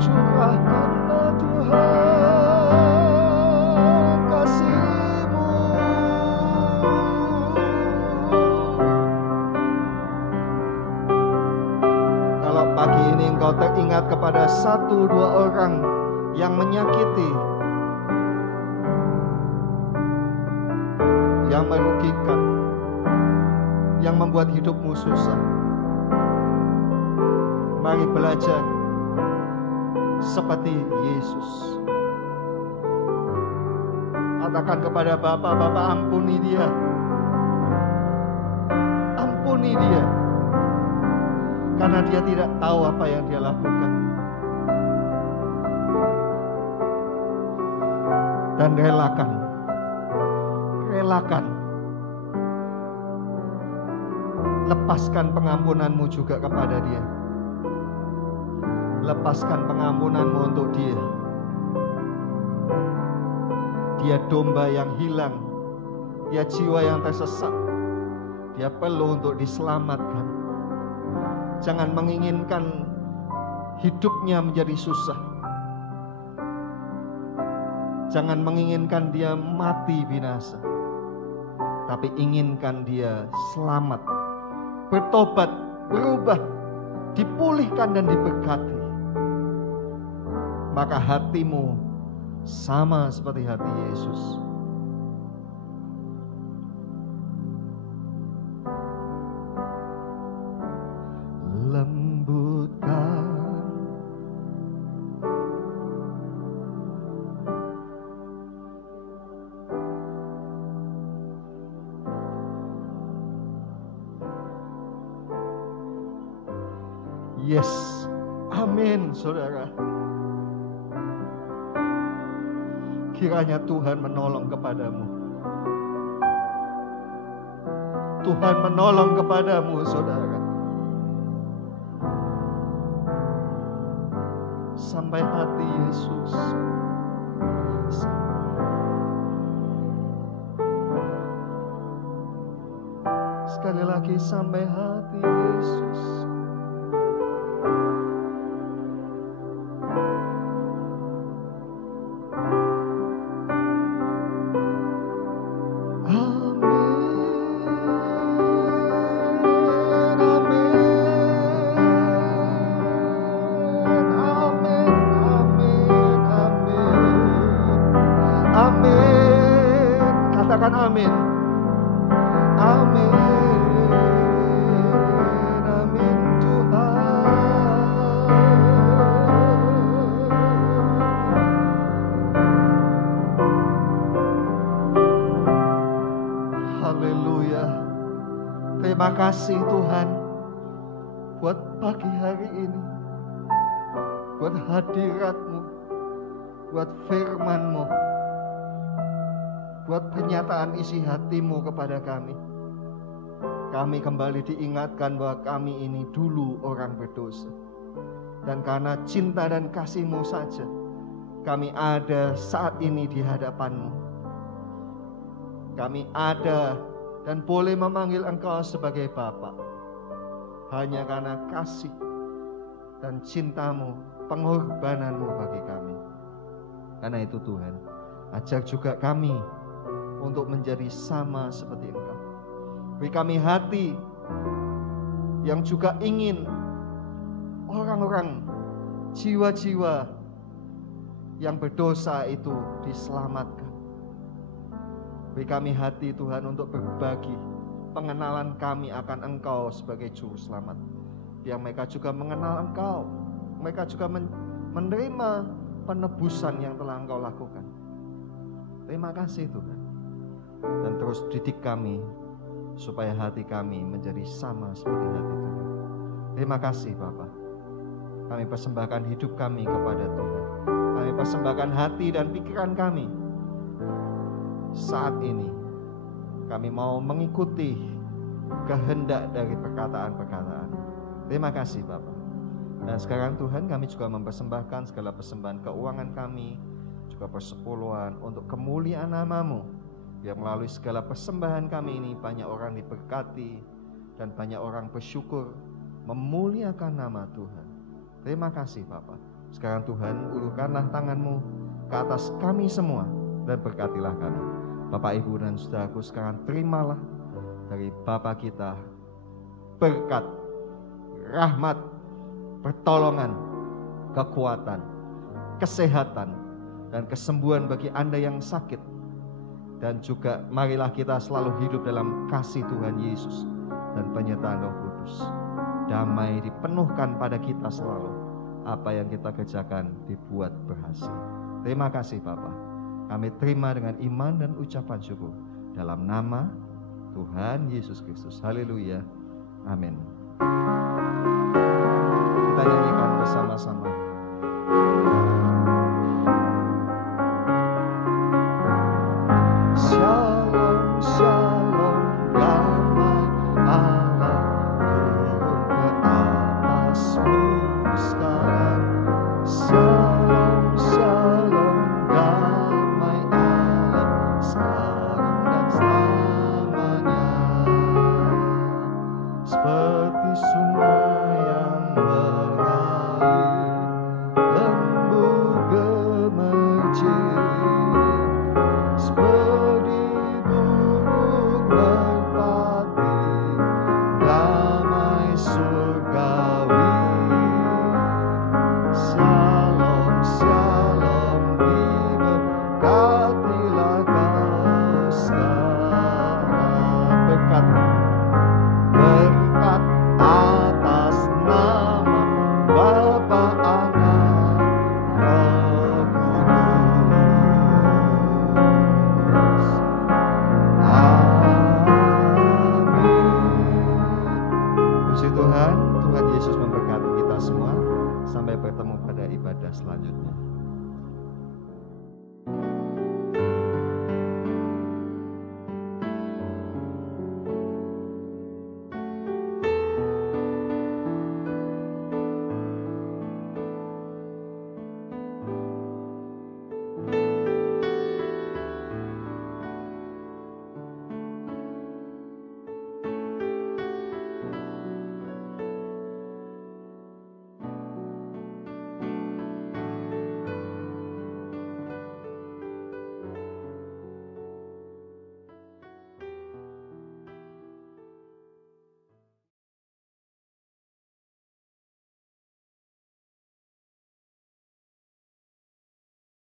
Curahkanlah Tuhan kasih-Mu. Kalau pagi ini engkau teringat kepada 1-2 orang yang menyakiti, yang merugikan, yang membuat hidupmu susah, mari belajar seperti Yesus. Katakan kepada Bapa, Bapa ampuni dia. Ampuni dia. Karena dia tidak tahu apa yang dia lakukan. Dan relakan. Lepaskan pengampunanmu juga kepada dia. Lepaskan pengampunanmu untuk dia. Dia domba yang hilang. Dia jiwa yang tersesat. Dia perlu untuk diselamatkan. Jangan menginginkan hidupnya menjadi susah. Jangan menginginkan dia mati binasa. Tapi inginkan dia selamat, bertobat, berubah, dipulihkan dan diberkati. Maka hatimu sama seperti hati Yesus. Lembutkan. Yes, amin saudara. Kiranya Tuhan menolong kepadamu. Tuhan menolong kepadamu, saudara. Sampai hati Yesus. Sekali lagi, sampai hati Yesus. Amin. Amin. Amin Tuhan. Haleluya. Terima kasih Tuhan buat pagi hari ini, buat hadirat-Mu, buat firman-Mu, buat pernyataan isi hati-Mu kepada kami. Kami kembali diingatkan bahwa kami ini dulu orang berdosa. Dan karena cinta dan kasih-Mu saja, kami ada saat ini di hadapan-Mu. Kami ada dan boleh memanggil Engkau sebagai Bapa. Hanya karena kasih dan cinta-Mu, pengorbanan-Mu bagi kami. Karena itu Tuhan, ajak juga kami untuk menjadi sama seperti Engkau. Beri kami hati yang juga ingin orang-orang, jiwa-jiwa yang berdosa itu diselamatkan. Beri kami hati Tuhan untuk berbagi pengenalan kami akan Engkau sebagai Juru Selamat. Biar mereka juga mengenal Engkau, mereka juga menerima penebusan yang telah Engkau lakukan. Terima kasih Tuhan. Dan terus didik kami supaya hati kami menjadi sama seperti hati Tuhan. Terima kasih Bapa. Kami persembahkan hidup kami kepada Tuhan. Kami persembahkan hati dan pikiran kami. Saat ini kami mau mengikuti kehendak dari perkataan-perkataan. Terima kasih Bapa. Dan sekarang Tuhan, kami juga mempersembahkan segala persembahan keuangan kami, juga persepuluhan untuk kemuliaan nama-Mu. Biar melalui segala persembahan kami ini banyak orang diberkati dan banyak orang bersyukur memuliakan nama Tuhan. Terima kasih Bapa. Sekarang Tuhan, ulurkanlah tangan-Mu ke atas kami semua dan berkatilah kami. Bapak, Ibu, dan saudaraku, sekarang terimalah dari Bapa kita berkat, rahmat, pertolongan, kekuatan, kesehatan, dan kesembuhan bagi Anda yang sakit. Dan juga marilah kita selalu hidup dalam kasih Tuhan Yesus dan penyertaan Roh Kudus. Damai dipenuhkan pada kita selalu. Apa yang kita kerjakan dibuat berhasil. Terima kasih Bapa. Kami terima dengan iman dan ucapan syukur. Dalam nama Tuhan Yesus Kristus. Haleluya. Amin. Kita nyanyikan bersama-sama. Shalom, shalom, damai Allah turun ke atasmu sekarang. Shalom, shalom, damai Allah sekarang dan selamanya. Seperti sungai yang mengalir, lembut gemercik. Seperti burung merpati, damai surgawi. Shalom, shalom, diberkatilah kau sekarang. Berkat, berkat atas nama Bapa, Anak, Roh Kudus. Puji Tuhan, Tuhan Yesus memberkati kita semua. Sampai bertemu pada ibadah selanjutnya.